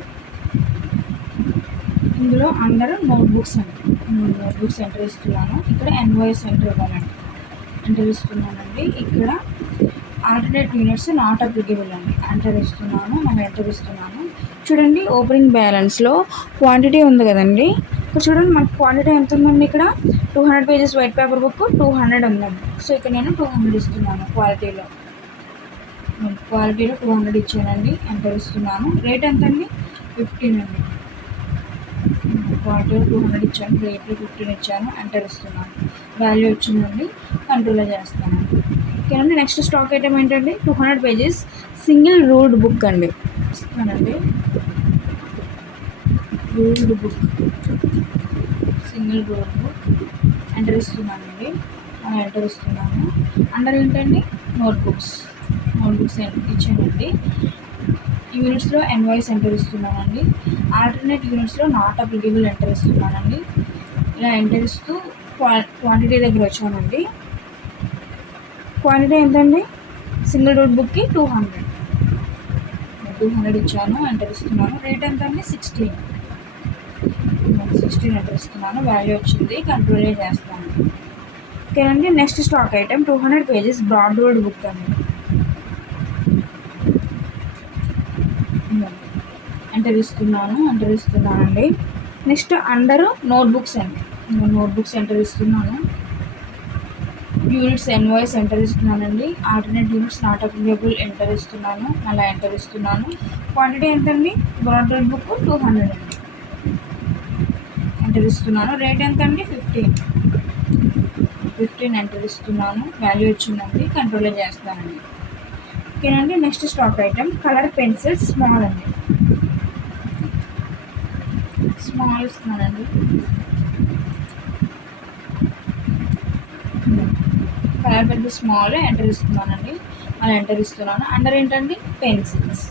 ఇందులో అందరూ నోట్బుక్స్ అండి. నోట్బుక్స్ ఎంటర్ ఇస్తున్నాను. ఇక్కడ ఎన్వాయిస్ ఎంటర్ ఇవ్వాలండి. ఎంటర్ ఇస్తున్నానండి. ఇక్కడ ఆల్టర్నేట్ యూనిట్స్ నాట్ అప్లికేబుల్ అండి. ఎంటర్ ఇస్తున్నాను. మనం ఎంటర్ ఇస్తున్నాను. చూడండి ఓపెనింగ్ బ్యాలెన్స్లో క్వాంటిటీ ఉంది కదండి. ఇక్కడ చూడండి మనకు క్వాంటిటీ ఎంత ఉందండి. ఇక్కడ 200 పేజెస్ వైట్ పేపర్ బుక్ 200 ఉందండి. సో ఇక్కడ నేను 200 ఇస్తున్నాను. క్వాలిటీలో 200 ఇచ్చానండి. ఎంటర్ ఇస్తున్నాను. రేట్ ఎంత అండి? 15 అండి. క్వాలిటీలో 200 ఇచ్చాను. రేట్లో 15 ఇచ్చాను. ఎంటర్ ఇస్తున్నాను. వాల్యూ వచ్చిందండి. కంట్రోల్లో చేస్తాను. ఓకేనండి. నెక్స్ట్ స్టాక్ ఐటమ్ ఏంటండి? 200 పేజెస్ సింగిల్ రూల్డ్ బుక్ అండి. ఇస్తానండి. Ruled book, single ruled book enter ఇస్తున్నానండి. ఎంటర్ ఇస్తున్నాను. అండర్ ఏంటండి? నోట్బుక్స్ ఇచ్చానండి. యూనిట్స్లో ఎన్వాయిస్ ఎంటర్ ఇస్తున్నానండి. ఆల్టర్నేట్ యూనిట్స్లో నాట్ అప్లికేబుల్ ఎంటర్ ఇస్తున్నానండి. ఇలా ఎంటర్ ఇస్తూ క్వాంటిటీ దగ్గర వచ్చానండి. క్వాంటిటీ ఎంతండి? సింగిల్ రూల్డ్ బుక్కి 200 ఇచ్చాను. ఎంటర్ ఇస్తున్నాను. రేట్ ఎంత అండి? 16 ఎంటర్ ఇస్తున్నాను. వాల్యూ వచ్చింది. కంట్రోల్ చేస్తాను. ఓకేనండి. Next stock item 200 pages broad ruled book అండి. ఎంటర్ ఇస్తున్నానండి. నెక్స్ట్ అండర్ నోట్బుక్స్ అండి. నోట్బుక్స్ ఎంటర్ ఇస్తున్నాను. యూనిట్స్ ఎన్వాయిస్ ఎంటర్ ఇస్తున్నానండి. Alternate units not applicable enter ఇస్తున్నాను. అలా ఎంటర్ ఇస్తున్నాను. క్వాంటిటీ ఎంతండి? బ్రాడ్ రూల్డ్ బుక్ 200 అండి. ఎంటర్ ఇస్తున్నాను. రేట్ ఎంత అండి? 15 ఎంటర్ ఇస్తున్నాను. వాల్యూ వచ్చిందండి. కంట్రోల్ చేస్తానండి. ఓకేనండి. Next stock item colour pencil small అండి. స్మాల్ ఇస్తున్నానండి. కలర్ పెన్సిల్ స్మాల్ ఎంటర్ ఇస్తున్నానండి. అలా ఎంటర్ ఇస్తున్నాను. అండర్ ఏంటండి? పెన్సిల్స్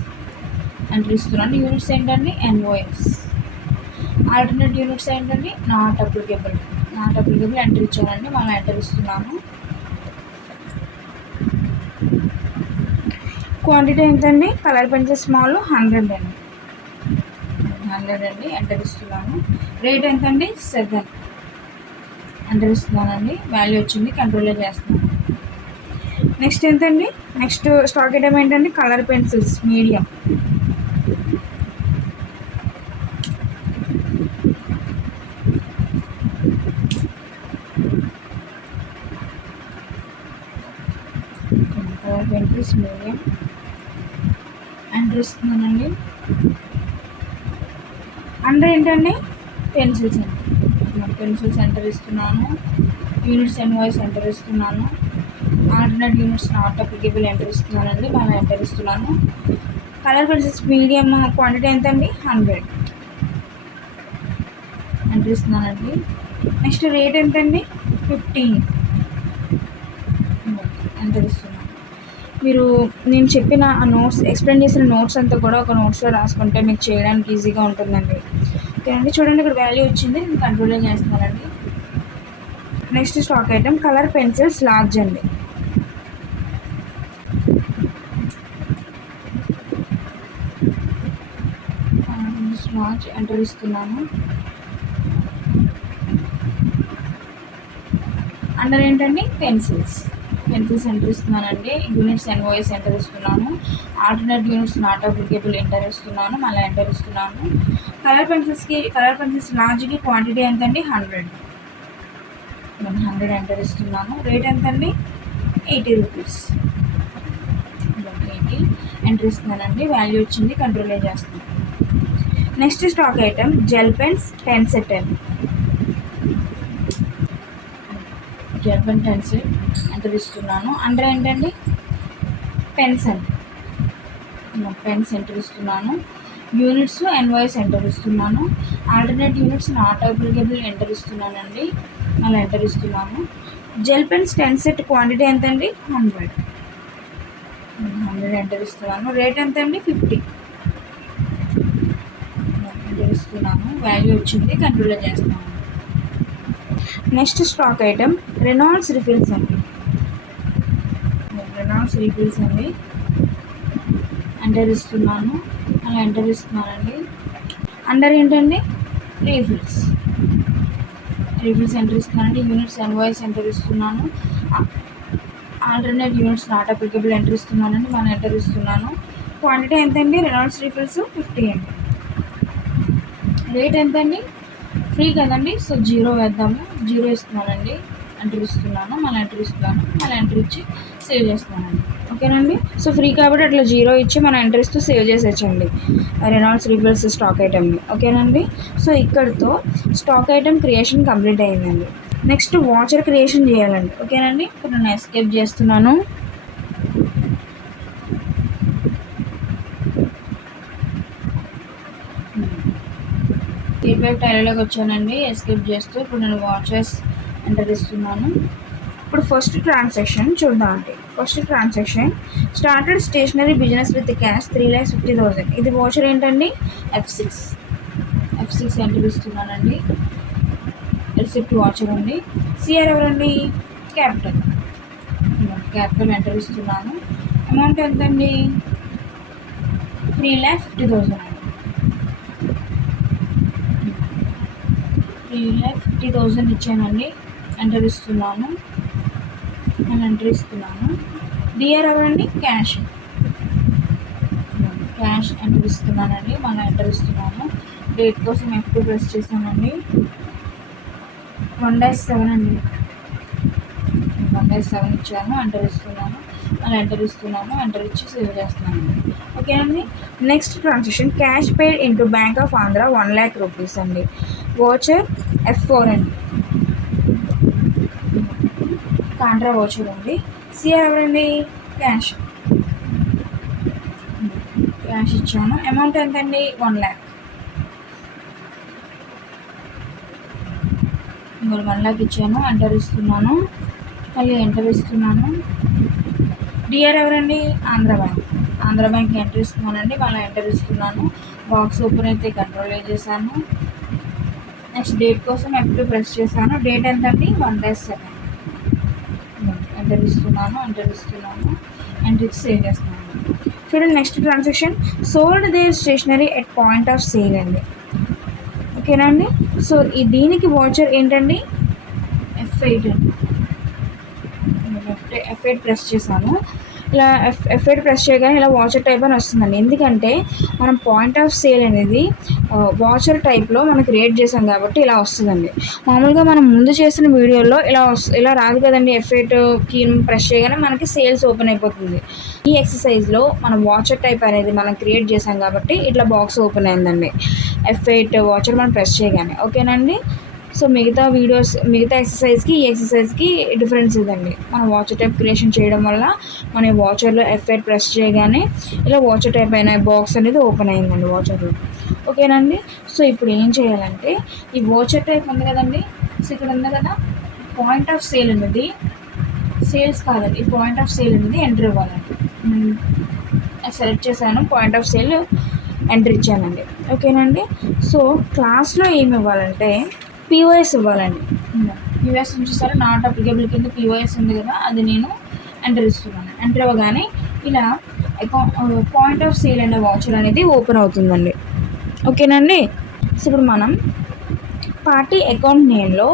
ఎంటర్ ఇస్తున్నాను. యూనిట్స్ ఏంటండి? ఎన్వాయిస్. ఆల్టర్నేట్ యూనిట్స్ ఏంటండి? నాట్ అప్లికేబుల్ ఎంటర్ ఇచ్చానండి. మళ్ళీ ఎంటర్ ఇస్తున్నాను. క్వాంటిటీ ఎంతండి? కలర్ పెన్సిల్ స్మాల్ 100 అండి. ఎంటర్ ఇస్తున్నాను. రేట్ ఎంతండి? 7 ఎంటర్ ఇస్తున్నానండి. వాల్యూ వచ్చింది. కంట్రోల్లో చేస్తున్నాను. నెక్స్ట్ ఎంతండి? నెక్స్ట్ స్టాక్ ఐటమ్ ఏంటండి? Colour pencils medium. Colour pencils medium enter ఇస్తున్నానండి. అండర్ ఏంటండి? పెన్సిల్స్ అండి. పెన్సిల్స్ ఎంటర్ ఇస్తున్నాను. యూనిట్స్ ఎన్వాయిస్ ఎంటర్ ఇస్తున్నాను. Alternate units not applicable enter ఇస్తున్నానండి. మనం ఎంటర్ ఇస్తున్నాను. కలర్ పెన్సిల్స్ మీడియం క్వాంటిటీ ఎంతండి? 100 ఎంటర్ ఇస్తున్నానండి. నెక్స్ట్ రేట్ ఎంతండి? 15 ఎంటర్ ఇస్తున్నాను. మీరు నేను చెప్పిన ఆ నోట్స్ ఎక్స్ప్లెయిన్ చేసిన నోట్స్ అంతా కూడా ఒక నోట్స్లో రాసుకుంటే మీకు చేయడానికి ఈజీగా ఉంటుందండి. ఓకేనండి. చూడండి ఇక్కడ వాల్యూ వచ్చింది. నేను కంట్రోల్ చేస్తున్నానండి. Next stock item colour pencils large అండి. లార్జ్ ఎంటర్ ఇస్తున్నాను. అండర్ ఏంటండి? పెన్సిల్స్ ఎంటర్ ఇస్తున్నానండి. యూనిట్స్ ఎన్వాయిస్ ఎంటర్ ఇస్తున్నాను. Alternate units not applicable enter ఇస్తున్నాను. మళ్ళీ ఎంటర్ ఇస్తున్నాను. కలర్ పెన్సిల్స్ లార్జ్కి క్వాంటిటీ ఎంతండి? 100 ఎంటర్ ఇస్తున్నాను. రేట్ ఎంతండి? 80 రూపీస్. 80 ఎంటర్ ఇస్తున్నానండి. వాల్యూ వచ్చింది. కంట్రోల్ చేస్తున్నాను. Next stock item gel pens 10 set అండి. జెల్ పెన్ 10 సెట్ ఎంటర్ ఇస్తున్నాను. అండర్ ఏంటండి? పెన్స్ అండి. పెన్స్ ఎంటర్ ఇస్తున్నాను. యూనిట్స్ ఎన్వాయిస్ ఎంటర్ ఇస్తున్నాను. Alternate units not applicable enter ఇస్తున్నానండి. అలా ఎంటర్ ఇస్తున్నాను. జెల్ పెన్స్ 10 సెట్ క్వాంటిటీ ఎంతండి? 100 ఎంటర్ ఇస్తున్నాను. రేట్ ఎంతండి? 50 ఎంటర్ ఇస్తున్నాను. వాల్యూ వచ్చింది. కంట్రోల్ చేస్తున్నాను. Next stock item Reynolds refills అండి. ఎంటర్ ఇస్తున్నాను. అలా ఎంటర్ ఇస్తున్నానండి. అండర్ ఏంటండి? రీఫిల్స్ రీఫిల్స్ ఎంటర్ ఇస్తున్నానండి. యూనిట్స్ ఎన్వాయిస్ ఎంటర్ ఇస్తున్నాను. Alternate units not applicable enter ఇస్తున్నానండి. మనం ఎంటర్ ఇస్తున్నాను. క్వాంటిటీ ఎంతండి? రెనాల్డ్స్ రీఫిల్స్ 50 అండి. రేట్ ఎంతండి? ఫ్రీ కదండి, సో 0 వేద్దాము. 0 ఇస్తున్నానండి. ఎంటర్ ఇస్తున్నాను, మళ్ళీ ఎంటర్ ఇస్తున్నాను, మళ్ళీ ఎంటర్ ఇచ్చి సేవ్ చేస్తున్నానండి. ఓకేనండి. సో ఫ్రీ కాబట్టి అట్లా 0 ఇచ్చి మనం ఎంటర్ ఇస్తూ సేవ్ చేసేయచ్చండి రెనాల్డ్స్ రీఫిల్స్ స్టాక్ ఐటమ్ని. ఓకేనండి. సో ఇక్కడితో స్టాక్ ఐటమ్ క్రియేషన్ కంప్లీట్ అయిందండి. నెక్స్ట్ వాచర్ క్రియేషన్ చేయాలండి. ఓకేనండి. ఇప్పుడు నేను ఎస్కేప్ చేస్తున్నాను. ఫీడ్బ్యాక్ టైలర్లోకి వచ్చానండి. ఎస్కేప్ చేస్తూ ఇప్పుడు నేను వాచెస్ ఎంటర్ ఇస్తున్నాను. ఇప్పుడు ఫస్ట్ ట్రాన్సాక్షన్ చూద్దామండి. First transaction started stationery business with cash 3,50,000. ఇది వాచర్ ఏంటండి? F6 ఎంటర్ ఇస్తున్నానండి. రిసిప్ట్ వాచర్ అండి. సిఆర్ ఎవరండి? క్యాపిటల్ ఎంటర్ ఇస్తున్నాను. అమౌంట్ ఎంతండి? 3,50,000 అండి. 3,50,000 ఇచ్చానండి. ఎంటర్ ఇస్తున్నాను. నేను ఎంటర్ ఇస్తున్నాను. డిఆర్ ఎవరండి? క్యాష్ ఎంటర్ ఇస్తున్నానండి. మనం ఎంటర్ ఇస్తున్నాను. డేట్ కోసం F2 ప్రెస్ చేశానండి. 1/7 అండి. 1/7 ఇచ్చాను. ఎంటర్ ఇస్తున్నాను. మళ్ళీ ఎంటర్ ఇస్తున్నాను. ఎంటర్ ఇచ్చి సేవ్ చేస్తున్నాను. ఓకేనండి. Next transaction cash paid into bank of Andhra 1,00,000 rupees అండి. వాచర్ F4 అండి. కాండ్రా వాచర్ ఉంది. సిఆర్ ఎవరండి? క్యాష్ ఇచ్చాను. అమౌంట్ ఎంతండి? 1,00,000. 1,00,000 ఇచ్చాను. ఎంటర్ ఇస్తున్నాను. మళ్ళీ ఎంటర్ ఇస్తున్నాను. డిఆర్ ఎవరండి? ఆంధ్ర బ్యాంక్ ఎంటర్ ఇస్తున్నానండి. మళ్ళీ ఎంటర్ ఇస్తున్నాను. బాక్స్ ఓపెన్ అయితే కంట్రోల్ చేశాను. నెక్స్ట్ డేట్ కోసం F2 ప్రెస్ చేశాను. డేట్ ఎంతండి? 1/7. ఎంటర్ ఇస్తున్నాను. ఎంటర్ ఇచ్చి సేవ్ చేస్తున్నాను. చూడండి next transaction sold there stationery at point of sale అండి. ఓకేనండి. సో దీనికి వాచర్ ఏంటండి? F8 అండి. F8 ప్రెస్ చేశాను. ఇలా F8 ప్రెస్ చేయగానే ఇలా వాచర్ టైప్ అని వస్తుందండి. ఎందుకంటే మనం పాయింట్ ఆఫ్ సేల్ అనేది వాచర్ టైప్లో మనం క్రియేట్ చేసాం కాబట్టి ఇలా వస్తుందండి. మామూలుగా మనం ముందు చేసిన వీడియోలో ఇలా రాదు కదండి. F8 కీ ప్రెస్ చేయగానే మనకి సేల్స్ ఓపెన్ అయిపోతుంది. ఈ ఎక్సర్సైజ్లో మనం వాచర్ టైప్ అనేది మనం క్రియేట్ చేసాం కాబట్టి ఇట్లా బాక్స్ ఓపెన్ అయిందండి. F8 వాచర్ మనం ప్రెస్ చేయగానే. ఓకేనండి. సో మిగతా ఎక్సర్సైజ్కి ఈ ఎక్సర్సైజ్కి డిఫరెన్స్ ఇదండి. మనం వాచర్ టైప్ క్రియేషన్ చేయడం వల్ల మన వాచర్లో F8 ప్రెస్ చేయగానే ఇలా వాచర్ టైప్ అయిన బాక్స్ అనేది ఓపెన్ అయిందండి వాచర్లో. ఓకేనండి. సో ఇప్పుడు ఏం చేయాలంటే ఈ వాచర్ టైప్ ఉంది కదండి. సో ఇక్కడ ఉంది కదా పాయింట్ ఆఫ్ సేల్ అనేది సేల్స్ కాదండి. ఈ పాయింట్ ఆఫ్ సేల్ అనేది ఎంటర్ ఇవ్వాలండి. సెలెక్ట్ చేశాను. పాయింట్ ఆఫ్ సేల్ ఎంటర్ ఇచ్చానండి. ఓకేనండి. సో క్లాస్లో ఏమి ఇవ్వాలంటే POS ఇవ్వాలండి. POS చూసారా నాట్ అప్లికబుల్ కింద POS ఉంది కదా, అది నేను ఎంటర్ ఇస్తున్నాను. ఎంటర్ ఇవ్వగానే ఇలా పాయింట్ ఆఫ్ సేల్ అనే వాచర్ అనేది ఓపెన్ అవుతుందండి. ఓకేనండి. సో ఇప్పుడు మనం పార్టీ అకౌంట్ నేమ్లో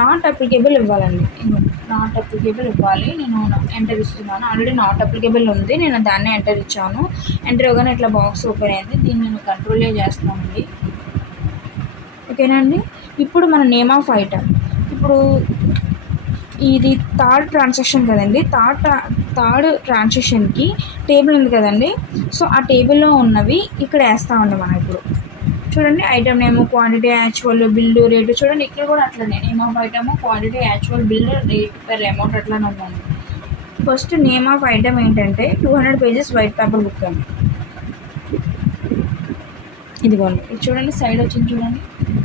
నాట్ అప్లికబుల్ ఇవ్వాలండి. నాట్ అప్లికబుల్ ఇవ్వాలి. నేను ఎంటర్ ఇస్తున్నాను. ఆల్రెడీ నాట్ అప్లికబుల్ ఉంది. నేను దాన్ని ఎంటర్ ఇచ్చాను. ఎంటర్ ఇవ్వగానే ఇట్లా బాక్స్ ఓపెన్ అయింది. దీన్ని నేను కంట్రోల్ చేస్తున్నానండి. ఓకేనండి. ఇప్పుడు మన నేమ్ ఆఫ్ ఐటమ్, ఇప్పుడు ఇది థర్డ్ ట్రాన్సాక్షన్ కదండి. థర్డ్ ట్రాన్సాక్షన్కి టేబుల్ ఉంది కదండి. సో ఆ టేబుల్లో ఉన్నవి ఇక్కడ వేస్తామండి మనం. ఇప్పుడు చూడండి item name, quantity, actual, bill, rate. చూడండి ఇక్కడ కూడా అట్లనే name of item, quantity, actual, bill, rate per amount అట్లానే ఉందండి. ఫస్ట్ నేమ్ ఆఫ్ ఐటమ్ ఏంటంటే 200 pages వైట్ పేపర్ బుక్ అండి. ఇదిగోండి ఇది చూడండి, సైడ్ వచ్చింది చూడండి,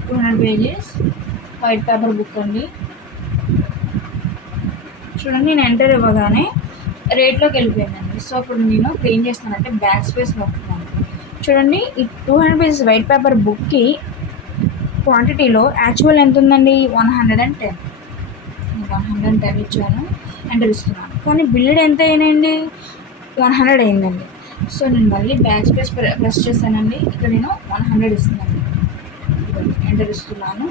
200 pages వైట్ పేపర్ బుక్ అండి. చూడండి నేను ఎంటర్ ఇవ్వగానే రేట్లోకి వెళ్ళిపోయిందండి. సో ఇప్పుడు నేను ఏం చేస్తానంటే బ్యాక్ స్పేస్ నొక్కుతున్నాను. చూడండి ఈ 200 pages వైట్ పేపర్ బుక్కి క్వాంటిటీలో యాక్చువల్ ఎంత ఉందండి? 110. 110 ఇచ్చాను. ఎంటర్ ఇస్తున్నాను. కానీ బిల్లుడ్ ఎంత అయినాయండి? 100 అయిందండి. సో నేను మళ్ళీ బ్యాక్ స్పేస్ ప్రెస్ చేశానండి. ఇక్కడ నేను 100 ఇస్తున్నాను. ఎంటర్ ఇస్తున్నాను.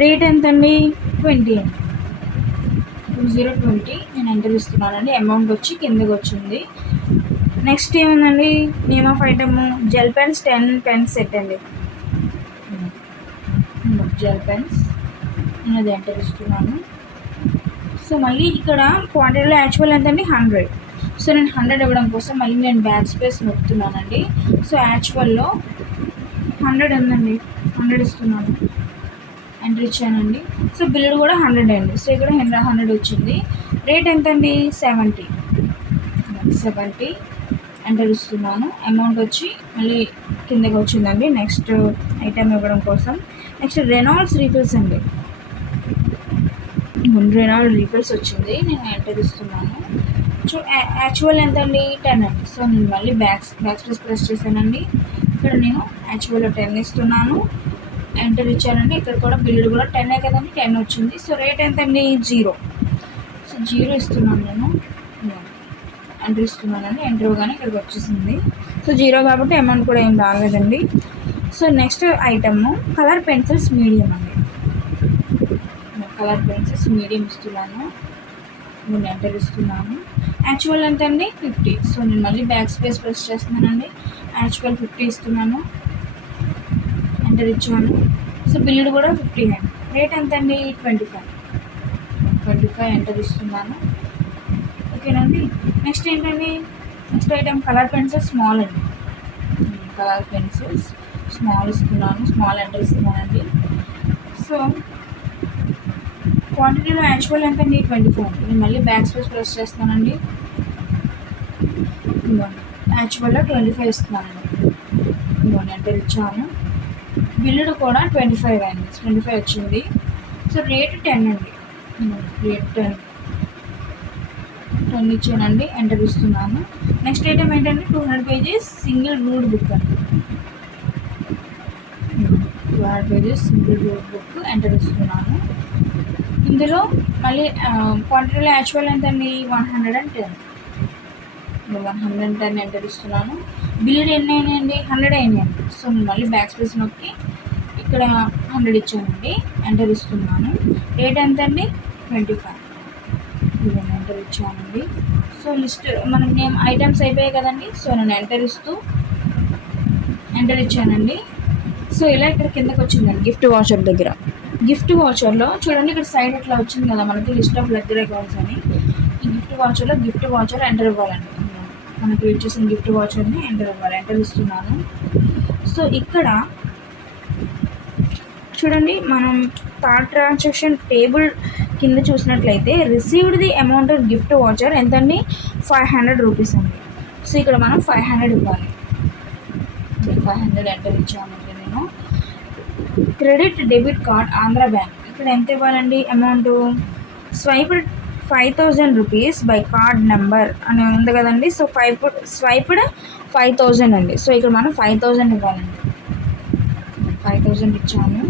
రేట్ ఎంతండి? 20 అండి. 2020 నేను ఎంటర్ ఇస్తున్నానండి. అమౌంట్ వచ్చి కిందకి వచ్చింది. నెక్స్ట్ ఏముందండి? Name of item gel pens 10 pens set అండి. జెల్ పెన్స్ నేను అది ఎంటర్ ఇస్తున్నాను. సో మళ్ళీ ఇక్కడ క్వాంటిటీలో యాక్చువల్ ఎంతండి? 100. సో నేను 100 ఇవ్వడం కోసం మళ్ళీ నేను బ్యాక్ స్పేస్ నొక్కుతున్నానండి. సో యాక్చువల్లో 100 ఉందండి, 100 ఇస్తున్నాను, ఎంటర్ ఇచ్చానండి. సో బిల్లుడు కూడా 100 అండి. సో ఇక్కడ 100 వచ్చింది. రేట్ ఎంతండి? 70 ఎంటర్ ఇస్తున్నాను. అమౌంట్ వచ్చి మళ్ళీ కిందకి వచ్చిందండి నెక్స్ట్ ఐటమ్ ఇవ్వడం కోసం. నెక్స్ట్ రెనాల్డ్స్ రీఫిల్స్ అండి. రెనాల్డ్ రీఫిల్స్ వచ్చింది, నేను ఎంటర్ ఇస్తున్నాను. సో యాక్చువల్ ఎంతండి? 10 అండి. సో నేను మళ్ళీ బ్యాక్ స్పేస్ ప్రెస్ చేశానండి. ఇక్కడ నేను యాక్చువల్లో 10 ఇస్తున్నాను, ఎంటర్ ఇచ్చానండి. ఇక్కడ కూడా బిల్లుడు కూడా 10 కదండి, 10 వచ్చింది. సో రేట్ ఎంతండి? 0. సో 0 ఇస్తున్నాను నేను, ఎంటర్ ఇస్తున్నానండి. ఎంటర్ ఇవ్వగానే ఇక్కడికి వచ్చేసింది. సో 0 కాబట్టి అమౌంట్ కూడా ఏం రాలేదండి. So next item colour pencils medium అండి. కలర్ పెన్సిల్స్ మీడియం ఇస్తున్నాను, నేను ఎంటర్ ఇస్తున్నాను. యాక్చువల్ ఎంతండి? 50. సో నేను మళ్ళీ బ్యాక్ స్పేస్ ప్రెస్ చేస్తున్నానండి. యాక్చువల్ 50 ఇస్తున్నాను, ఎంటర్ ఇచ్చాను. సో బిల్లుడు కూడా 50 అండి. రేట్ ఎంతండి? 25 ఎంటర్ ఇస్తున్నాను. ఓకేనండి. నెక్స్ట్ ఏంటండి? Next item colour pencils small అండి. కలర్ పెన్సిల్స్ స్మాల్ ఇస్తున్నాను, స్మాల్ ఎంటర్ ఇస్తున్నానండి. సో క్వాంటిటీలో యాక్చువల్ ఎంతండి? 24. నేను మళ్ళీ బ్యాక్ స్పేస్ ప్రెస్ చేస్తున్నానండి. యాక్చువల్లో 25 ఇస్తున్నానండి. ఎంటర్ ఇచ్చాను. బిల్లుడు కూడా 25 అండి. 25 వచ్చింది. సో రేట్ 10 అండి. రేట్ 10 ఇచ్చానండి, ఎంటర్ ఇస్తున్నాను. నెక్స్ట్ ఐటమ్ ఏంటంటే 200 పేజెస్ సింగిల్ రూల్డ్ బుక్ అండి. 200 pages single ruled book enter ఇస్తున్నాను. ఇందులో మళ్ళీ క్వాంటిటీలో యాక్చువల్ ఎంతండి? 110. 110 ఎంటర్ ఇస్తున్నాను. బిల్లుడు ఎన్ని అయినాయండి? 100 అయినాయండి. సో నేను మళ్ళీ బ్యాక్ స్పేస్ నొక్కి ఇక్కడ 100 ఇచ్చానండి, ఎంటర్ ఇస్తున్నాను. రేట్ ఎంతండి? 25. ఎంటర్ ఇచ్చానండి. సో లిస్ట్ మనకి నేమ్ ఐటమ్స్ అయిపోయాయి కదండి. సో నేను ఎంటర్ ఇచ్చానండి. సో ఇలా ఇక్కడ కిందకి వచ్చిందండి గిఫ్ట్ వాచర్ దగ్గర. గిఫ్ట్ వాచర్లో చూడండి, ఇక్కడ సైడ్ ఇట్లా వచ్చింది కదా మనకి లిస్ట్ ఆఫ్ లెక్కర్ అకౌంట్స్ అని. ఈ గిఫ్ట్ వాచర్ ఎంటర్ ఇవ్వాలండి. మనకి వచ్చేసిన గిఫ్ట్ వాచర్ని ఎంటర్ ఇవ్వాలి, ఎంటర్ ఇస్తున్నాను. సో ఇక్కడ చూడండి, మనం థర్డ్ ట్రాన్సాక్షన్ టేబుల్ కింద చూసినట్లయితే received the amount of gift voucher ఎంతండి? 500 రూపీస్ అండి. సో ఇక్కడ మనం 500 ఇవ్వాలి. 500 ఎంటర్ ఇచ్చామండి నేను. Credit debit card Andhra bank, ఇక్కడ ఎంత ఇవ్వాలండి amount? స్వైప్డ్ 5000 rupees by card number అని ఉంది కదండి. సో స్వైప్డ్ 5000 అండి. సో ఇక్కడ మనం 5000 ఇవ్వాలండి. 5000 ఇచ్చాము,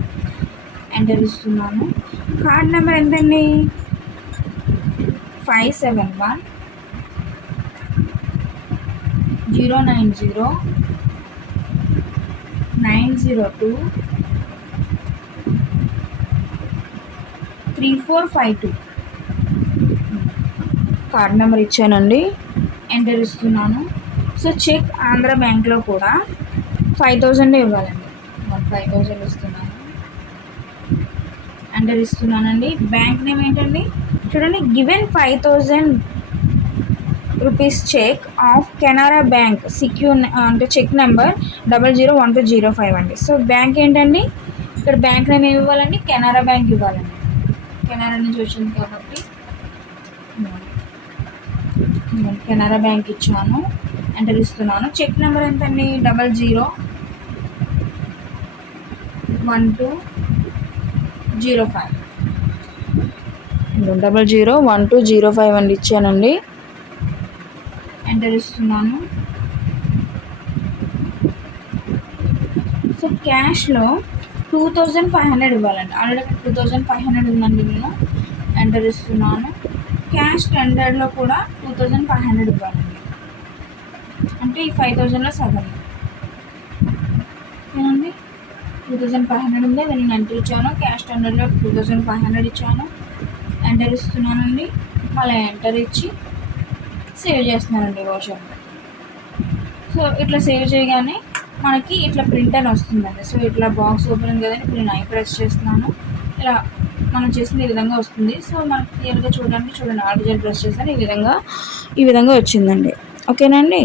ఎంటర్ ఇస్తున్నాను. కార్డ్ నెంబర్ ఎంతండి? 57109029023452 కార్డ్ నెంబర్ ఇచ్చానండి, ఎంటర్ ఇస్తున్నాను. సో చెక్ ఆంధ్ర బ్యాంక్లో కూడా 5000 ఇవ్వాలండి. 5000 ఇస్తున్నాను, ఎంటర్ ఇస్తున్నానండి. బ్యాంక్ నేమ్ ఏంటండి? చూడండి, given 5000 rupees cheque of Canara bank CQ అంటే చెక్ నెంబర్ 001205 అండి. సో బ్యాంక్ ఏంటండి? ఇక్కడ బ్యాంక్ నేమ్ ఏమి ఇవ్వాలండి? కెనరా బ్యాంక్ ఇవ్వాలండి. కెనరా నుంచి వచ్చింది కాబట్టి కెనరా బ్యాంక్ ఇచ్చాను, ఎంటర్ ఇస్తున్నాను. చెక్ నెంబర్ ఎంతండి? 001205 001205 అండి ఇచ్చానండి, ఎంటర్ ఇస్తున్నాను. సో క్యాష్లో 2500 ఇవ్వాలండి. ఆల్రెడీ 2500 ఉందండి, నేను ఎంటర్ ఇస్తున్నాను. క్యాష్ టెండర్లో కూడా 2500 ఇవ్వాలండి. అంటే ఈ 5000లో సగం ఏనండి. 2500 ఉంది, అది నేను ఎంటర్ ఇచ్చాను. క్యాష్ టెండర్లో 2500 ఇచ్చాను, ఎంటర్ ఇస్తున్నానండి. మళ్ళీ ఎంటర్ ఇచ్చి సేవ్ చేస్తున్నానండి వాచర్. సో ఇట్లా సేవ్ చేయగానే మనకి ఇట్లా ప్రింట్ అని వస్తుందండి. సో ఇట్లా బాక్స్ ఓపెన్ ఉంది కదండి, ఇప్పుడు నేను ఐ ప్రెస్ చేస్తున్నాను. ఇలా మనం చేసిన ఈ విధంగా వస్తుంది. సో మనకి క్లియర్గా చూడండి ఆర్టిజల్ ప్రెస్ చేస్తాను, ఈ విధంగా వచ్చిందండి. ఓకేనండి.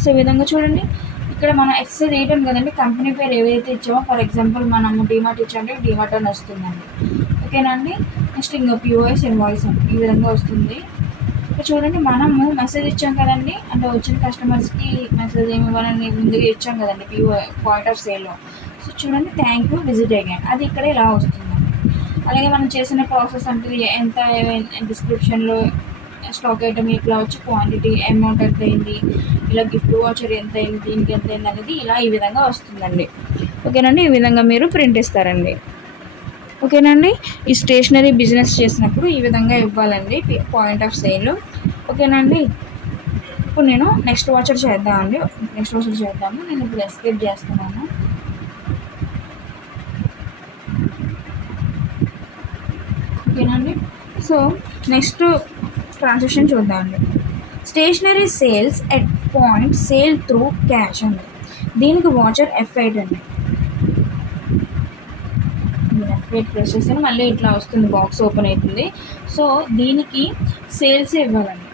సో ఈ విధంగా చూడండి. ఇక్కడ మనం ఎక్సైజ్ 8 ఉంది కదండి, కంపెనీ పేరు ఏదైతే ఇచ్చామో, ఫర్ ఎగ్జాంపుల్ మనము డిమార్ట్ ఇచ్చామంటే డిమార్ట్ అని వస్తుందండి. ఓకేనండి. నెక్స్ట్ ఇంకా పిఓఎస్ ఇన్వాయిస్ అండి, ఈ విధంగా వస్తుంది. ఇక్కడ చూడండి, మనము మెసేజ్ ఇచ్చాం కదండి, అంటే వచ్చిన కస్టమర్స్కి మెసేజ్ ఏమి ఇవ్వాలని ముందుగా ఇచ్చాం కదండి పాయింట్ ఆఫ్ సేల్లో. సో చూడండి, థ్యాంక్ యూ, విజిట్ అగైన్, అది ఇక్కడ ఇలా వస్తుందండి. అలాగే మనం చేసిన ప్రాసెస్ అంటే ఎంత డిస్క్రిప్షన్లో స్టాక్ ఐటమ్ ఇట్లా వచ్చి క్వాంటిటీ అమౌంట్ ఎంత అయింది, ఇలా గిఫ్ట్ వాచర్ ఎంత అయింది, దీనికి ఎంత అయింది అనేది ఇలా ఈ విధంగా వస్తుందండి. ఓకేనండి. ఈ విధంగా మీరు ప్రింట్ ఇస్తారండి. ఓకేనండి. ఈ స్టేషనరీ బిజినెస్ చేసినప్పుడు ఈ విధంగా ఇవ్వాలండి పాయింట్ ఆఫ్ సేల్. ఓకేనండి. ఇప్పుడు నేను నెక్స్ట్ వాచర్ చేద్దామండి. నేను ఇప్పుడు ఎస్కేప్ చేస్తున్నాను. ఓకేనండి. సో నెక్స్ట్ ట్రాన్సాక్షన్ చూద్దామండి. Stationery sales at point sale through cash అండి. దీనికి వాచర్ F8 అండి. F8 ప్రెస్ చేస్తాను, మళ్ళీ ఇట్లా వస్తుంది, బాక్స్ ఓపెన్ అవుతుంది. సో దీనికి సేల్స్ ఇవ్వాలండి.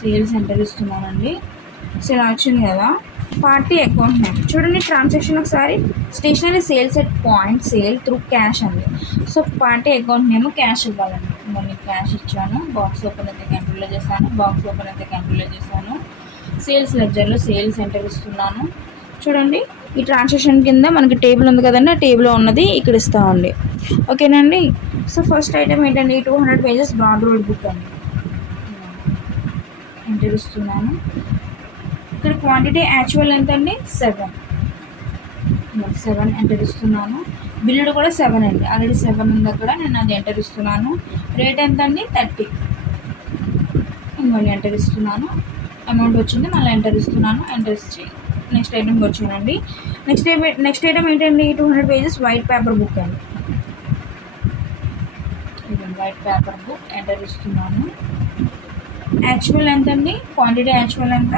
సేల్స్ ఎంటర్ ఇస్తున్నానండి. ఇలా వచ్చింది కదా. పార్టీ అకౌంట్ నేమ్ చూడండి, ట్రాన్సాక్షన్ ఒకసారి stationery sales at point sale through cash అండి. So party account name cash ఇవ్వాలండి. మళ్ళీ క్యాష్ ఇచ్చాను, బాక్స్ ఓపెన్ అయితే కంట్రోల్లో చేశాను. సేల్స్ లెడ్జర్లో సేల్స్ ఎంటర్ ఇస్తున్నాను. చూడండి, ఈ ట్రాన్సాక్షన్ కింద మనకి టేబుల్ ఉంది కదండి, ఆ టేబుల్లో ఉన్నది ఇక్కడ ఇస్తామండి. ఓకేనండి. సో ఫస్ట్ ఐటమ్ ఏంటండి, 200 పేజెస్ బ్రాడ్ రూల్డ్ బుక్ అండి. ఎంటర్ ఇస్తున్నాను. ఇక్కడ క్వాంటిటీ యాక్చువల్ ఎంత అండి, 7 ఎంటర్ ఇస్తున్నాను. బిల్లుడు కూడా 7 అండి, ఆల్రెడీ 7 ఉంది అక్కడ, నేను అది ఎంటర్ ఇస్తున్నాను. రేట్ ఎంత అండి, 30. మళ్ళీ ఎంటర్ ఇస్తున్నాను. అమౌంట్ వచ్చింది, మళ్ళీ ఎంటర్ ఇస్తున్నాను. ఎంటర్ ఇచ్చి నెక్స్ట్ ఐటమ్కి వచ్చానండి. నెక్స్ట్ ఐటమ్ ఏంటండి, 200 పేజెస్ వైట్ పేపర్ బుక్ అండి. వైట్ పేపర్ బుక్ ఎంటర్ ఇస్తున్నాను. యాక్చువల్ ఎంత అండి, క్వాంటిటీ యాక్చువల్ ఎంత,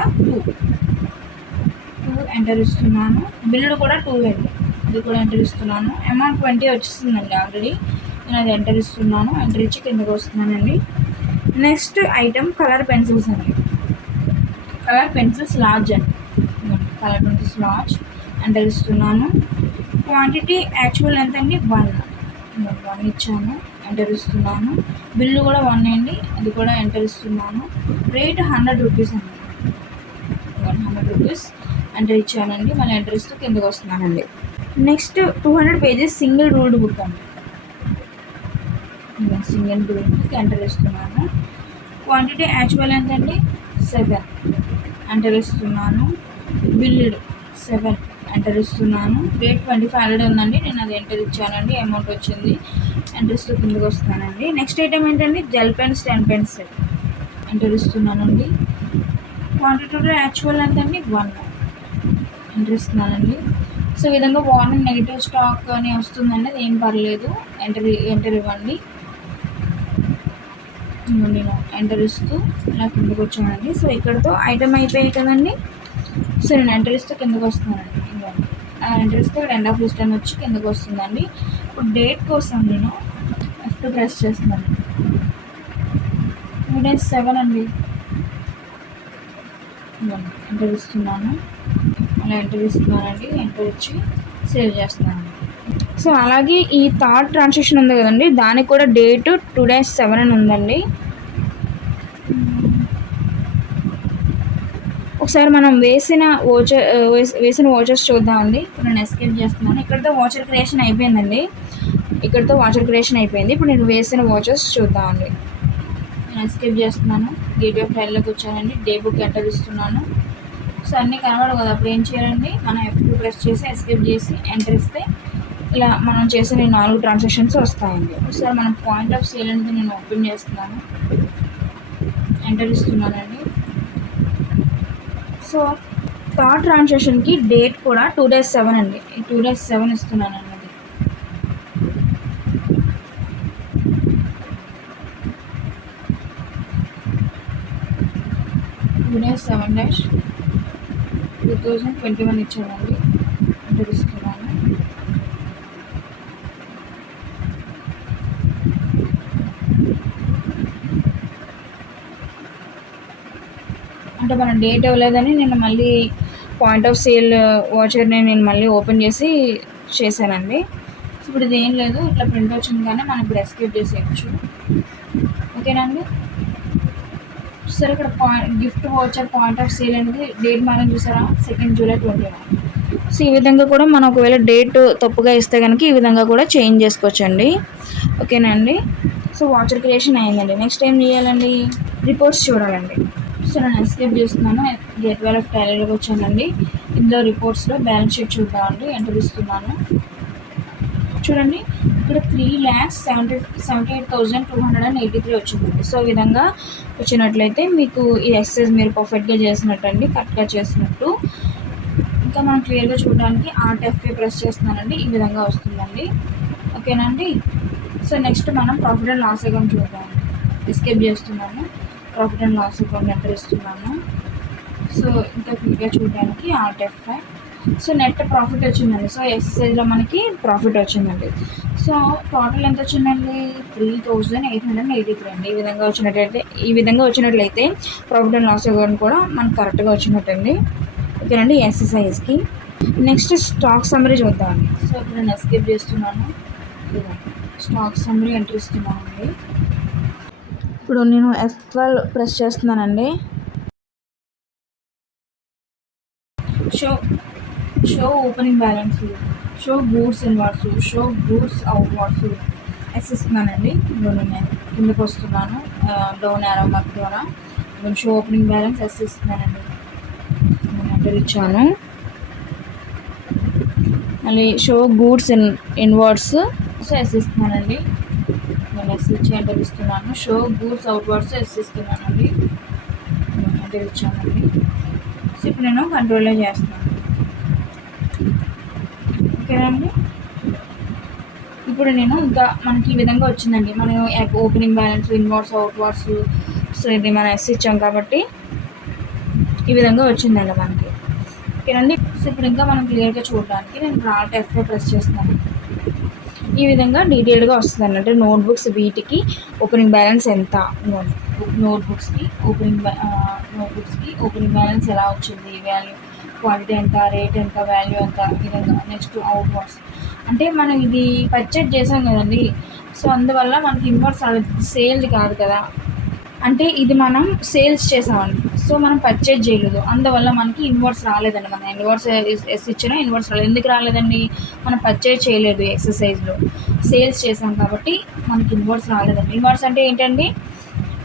2 ఎంటర్ ఇస్తున్నాను. బిల్లుడు కూడా 2 అండి, ఇది కూడా ఎంటర్ ఇస్తున్నాను. అమౌంట్ 20 వచ్చేస్తుందండి ఆల్రెడీ, నేను అది ఎంటర్ ఇస్తున్నాను. ఎంటర్ ఇచ్చి కిందకి వస్తున్నానండి. నెక్స్ట్ ఐటమ్ కలర్ పెన్సిల్స్ అండి. కలర్ పెన్సిల్స్ లార్జ్ అండి. కలర్ పెన్సిల్స్ లార్జ్ ఎంటర్ ఇస్తున్నాను. క్వాంటిటీ యాక్చువల్ ఎంత అండి, 1 ఇచ్చాను. ఎంటర్ ఇస్తున్నాను. బిల్లు కూడా 1 అండి, అది కూడా ఎంటర్ ఇస్తున్నాను. రేట్ 100 రూపీస్ అండి. 100 రూపీస్ ఎంటర్ ఇచ్చానండి. మళ్ళీ ఎంటర్ ఇస్తూ కిందకి వస్తున్నానండి. Next 200 pages single ruled book అండి. సింగిల్ రూల్డ్ బుక్ ఎంటర్ ఇస్తున్నాను. క్వాంటిటీ యాక్చువల్ ఎంతండి, 7 ఎంటర్ ఇస్తున్నాను. బిల్లుడ్ 7 ఎంటర్ ఇస్తున్నాను. రేట్ 25 ఉందండి, నేను అది ఎంటర్ ఇచ్చానండి. అమౌంట్ వచ్చింది, ఎంటర్ ఇస్తూ కిందకి వస్తున్నానండి. నెక్స్ట్ ఐటమ్ ఏంటండి, జెల్ పెన్స్ 10 పెన్స్ ఎంటర్ ఇస్తున్నానండి. క్వాంటిటీ యాక్చువల్ ఎంతండి, 1 ఎంటర్ ఇస్తున్నానండి. సో ఈ విధంగా వార్నింగ్ నెగిటివ్ స్టాక్ అని వస్తుందండి, అది ఏం పర్లేదు, ఎంటర్ ఇవ్వండి. నేను ఎంటర్ ఇస్తూ ఇలా కిందకి వచ్చానండి. సో ఇక్కడతో ఐటమ్ అయిపోయాయి కదండి. సో నేను ఎంటర్ ఇస్తూ కిందకి వస్తున్నానండి. ఎంటర్ ఇస్తే ఇక్కడ ఎండ్ ఆఫ్ లిస్ట్ అని వచ్చి కిందకి వస్తుందండి. ఇప్పుడు డేట్ కోసం నేను F2 ప్రెస్ చేస్తున్నాను. 7 అండి. ఎంటర్ ఇస్తున్నాను, అలా ఎంటర్ ఇస్తున్నానండి. ఎంటర్ ఇచ్చి సేవ్ చేస్తున్నాను. సో అలాగే ఈ థర్డ్ ట్రాన్సాక్షన్ ఉంది కదండి, దానికి కూడా డేట్ 2-7 అని ఉందండి. ఒకసారి మనం వేసిన వాచర్స్ చూద్దామండి. ఇప్పుడు నేను ఎస్కేప్ చేస్తున్నాను. ఇక్కడితో వాచర్ క్రియేషన్ అయిపోయిందండి. ఇప్పుడు నేను వేసిన వాచర్స్ చూద్దామండి. నేను ఎస్కేప్ చేస్తున్నాను. గేట్ ఆఫ్ ఫైల్లోకి వచ్చానండి. డే బుక్ ఎంటర్ ఇస్తున్నాను. సో అన్నీ కనబడవు కదా, అప్పుడు ఏం చేయాలండి, మనం F2 ప్రెస్ చేసి ఎస్కేప్ చేసి ఎంటర్ ఇస్తే ఇలా మనం చేసిన 4 ట్రాన్సాక్షన్స్ వస్తాయండి. ఒకసారి మనం పాయింట్ ఆఫ్ సేల్ అనేది నేను ఓపెన్ చేస్తున్నాను. ఎంటర్ ఇస్తున్నానండి. సో థర్డ్ ట్రాన్సాక్షన్కి డేట్ కూడా 2 days 7 అండి. 2 days 7 ఇస్తున్నాను అన్నది. టూ డేస్ 7-2021 ఇచ్చానండి. ఎంటర్ ఇస్తున్నాను. అంటే మనం డేట్ ఇవ్వలేదని నేను మళ్ళీ పాయింట్ ఆఫ్ సేల్ వాచర్ని నేను మళ్ళీ ఓపెన్ చేశానండి. ఇప్పుడు ఇది ఏం లేదు, ఇట్లా ప్రింట్ వచ్చింది కానీ మనం ఇప్పుడు ఎస్కేప్ చేసేయచ్చు. ఓకేనండి. సరే, ఇక్కడ gift voucher point of sale అనేది డేట్ మారం చూసారా, 2 July 2021. సో ఈ విధంగా కూడా మనం ఒకవేళ డేట్ తప్పుగా ఇస్తే కనుక ఈ విధంగా కూడా చేంజ్ చేసుకోవచ్చండి. ఓకేనండి. సో వాచర్ క్రియేషన్ అయిందండి. నెక్స్ట్ ఏం చేయాలండి, రిపోర్ట్స్ చూడాలండి. సో నేను ఎస్కేప్ చేస్తున్నాను, గేట్వేల్ ఆఫ్ టాలీలోకి వచ్చానండి. ఇందులో రిపోర్ట్స్లో బ్యాలెన్స్ షీట్ చూద్దామండి. ఎంటర్ ఇస్తున్నాను. చూడండి, ఇక్కడ 3,78,283 వచ్చిందండి. సో ఈ విధంగా వచ్చినట్లయితే మీకు ఈ ఎక్సర్సైజ్ మీరు పర్ఫెక్ట్గా చేసినట్టు అండి, కరెక్ట్గా చేసినట్టు. ఇంకా మనం క్లియర్గా చూడడానికి Alt+F ప్రెస్ చేస్తున్నానండి. ఈ విధంగా వస్తుందండి. ఓకేనండి. సో నెక్స్ట్ మనం ప్రాఫిట్ అండ్ లాస్ అకౌంట్ చూద్దాం. ఎస్కేప్ చేస్తున్నాను, profit and loss account enter ఇస్తున్నాను. సో ఇంకా క్లియర్గా చూడడానికి Alt+F. సో నెట్ ప్రాఫిట్ వచ్చిందండి. సో ఎక్సర్సైజ్లో మనకి ప్రాఫిట్ వచ్చిందండి. సో టోటల్ ఎంత వచ్చిందండి, 3,883 అండి. ఈ విధంగా వచ్చినట్లయితే ప్రాఫిట్ అండ్ లాస్ అకౌంట్ కూడా మనకు కరెక్ట్గా వచ్చినట్టండి. ఓకేనండి. ఎక్సర్సైజ్కి నెక్స్ట్ స్టాక్ సమ్మరీ చూద్దామండి. సో ఇప్పుడు నేను ఎస్కేప్ చేస్తున్నాను, స్టాక్ సమ్మరీ ఎంటర్ ఇస్తున్నానండి. ఇప్పుడు నేను F12 ప్రెస్ చేస్తున్నానండి. Show opening balance, show goods inwards, show goods outwards ఇస్తున్నానండి. నేను కిందకు వస్తున్నాను, డౌన్ యారో మార్క్ ద్వారా నేను షో ఓపెనింగ్ బ్యాలెన్స్ ఇస్తున్నానండి. నేను ఎంటర్ ఇచ్చాను. మళ్ళీ షో గూడ్స్ ఇన్వార్డ్స్ సో ఇస్తున్నానండి. నేను ఇచ్చి ఎంటర్ ఇస్తున్నాను. షో గూడ్స్ అవుట్వార్డ్స్ ఇస్తున్నానండి. నేను ఎంటర్ ఇచ్చానండి. సో ఇప్పుడు నేను కంట్రోల్లో చేస్తున్నాను. ఓకేనండి. ఇప్పుడు నేను ఇంకా మనకి ఈ విధంగా వచ్చిందండి. మనం ఓపెనింగ్ బ్యాలెన్స్, ఇన్వార్డ్స్, అవుట్వార్డ్స్. సో ఇది మనం ఇచ్చాం కాబట్టి ఈ విధంగా వచ్చిందండి మనకి. ఓకేనండి. సో ఇప్పుడు ఇంకా మనం క్లియర్గా చూడడానికి నేను Alt+F ప్రెస్ చేస్తున్నాను. ఈ విధంగా డీటెయిల్గా వస్తుంది అన్నట్టు. నోట్బుక్స్ వీటికి ఓపెనింగ్ బ్యాలెన్స్ ఎంత, నోట్బుక్స్కి ఓపెనింగ్ బ్యాలెన్స్ ఎలా వచ్చింది, వాల్యూ క్వాంటిటీ ఎంత, రేట్ ఎంత, వాల్యూ ఎంత, ఈ విధంగా. నెక్స్ట్ అవుట్వార్డ్స్ అంటే మనం ఇది పర్చేజ్ చేసాం కదండి. సో అందువల్ల మనకి ఇన్వార్డ్స్ సేల్స్ కాదు కదా, అంటే ఇది మనం సేల్స్ చేసామండి. సో మనం పర్చేజ్ చేయలేదు, అందువల్ల మనకి ఇన్వార్డ్స్ రాలేదండి. మన ఇన్వార్డ్స్ ఇచ్చినా ఇన్వార్డ్స్ రాలేదు. ఎందుకు రాలేదండి, మనం పర్చేజ్ చేయలేదు, ఎక్సర్సైజ్లో సేల్స్ చేసాం కాబట్టి మనకి ఇన్వార్డ్స్ రాలేదండి. ఇన్వార్డ్స్ అంటే ఏంటండి,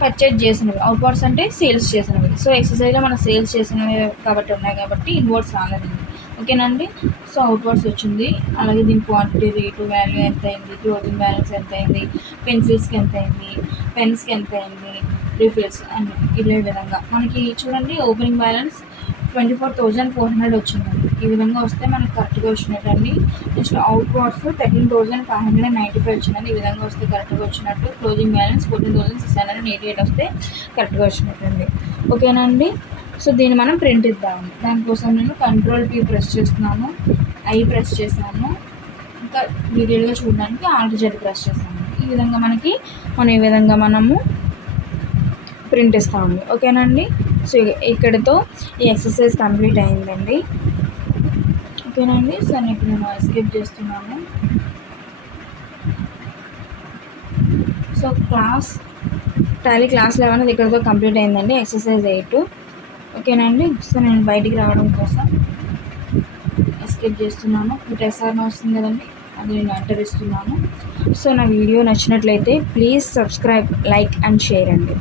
పర్చేజ్ చేసినవి. అవుట్వార్డ్స్ అంటే సేల్స్ చేసినవి. సో ఎక్సర్సైజ్లో మనం సేల్స్ చేసినవి కాబట్టి ఉన్నాయి కాబట్టి ఇన్వార్డ్స్ రాలేదండి. ఓకేనండి. సో అవుట్వార్డ్స్ వచ్చింది. అలాగే దీని క్వాంటిటీ, రేటు, వాల్యూ ఎంత అయింది, క్లోజింగ్ బ్యాలెన్స్ ఎంత అయింది, పెన్సిల్స్కి ఎంత అయింది, పెన్స్కి ఎంత అయింది, రీఫిల్స్ అన్ని ఇదే విధంగా మనకి చూడండి. ఓపెనింగ్ బ్యాలెన్స్ 24,400 వచ్చిందండి. ఈ విధంగా వస్తే మనకి కరెక్ట్గా వచ్చినట్టండి. నెక్స్ట్ అవుట్వార్డ్స్ 13,595 వచ్చిందండి. ఈ విధంగా వస్తే కరెక్ట్గా వచ్చినట్టు. క్లోజింగ్ బ్యాలెన్స్ 14,688 వస్తే కరెక్ట్గా వచ్చినట్టండి. ఓకేనండి. సో దీన్ని మనం ప్రింట్ ఇద్దాము. దానికోసం నేను Ctrl+P ప్రెస్ చేస్తున్నాను, I ప్రెస్ చేశాను. ఇంకా డీటెయిల్గా చూడడానికి Alt+Z ప్రెస్ చేస్తాను. ఈ విధంగా ఈ విధంగా మనము ప్రింట్ ఇస్తామండి. ఓకేనండి. సో ఇక్కడితో ఈ ఎక్సర్సైజ్ కంప్లీట్ అయిందండి. ఓకేనండి. సో ఇప్పుడు నేను ఎస్కేప్ చేస్తున్నాను. సో టాలీ క్లాస్ 11 ఇక్కడితో కంప్లీట్ అయిందండి. ఎక్సర్సైజ్ 8. ఓకేనండి. సో నేను బయటికి రావడం కోసం ఎస్కేప్ చేస్తున్నాను. ఇప్పుడు SR వస్తుంది కదండి, అది నేను ఎంటర్ ఇస్తున్నాను. సో నా వీడియో నచ్చినట్లయితే please subscribe, like and share అండి.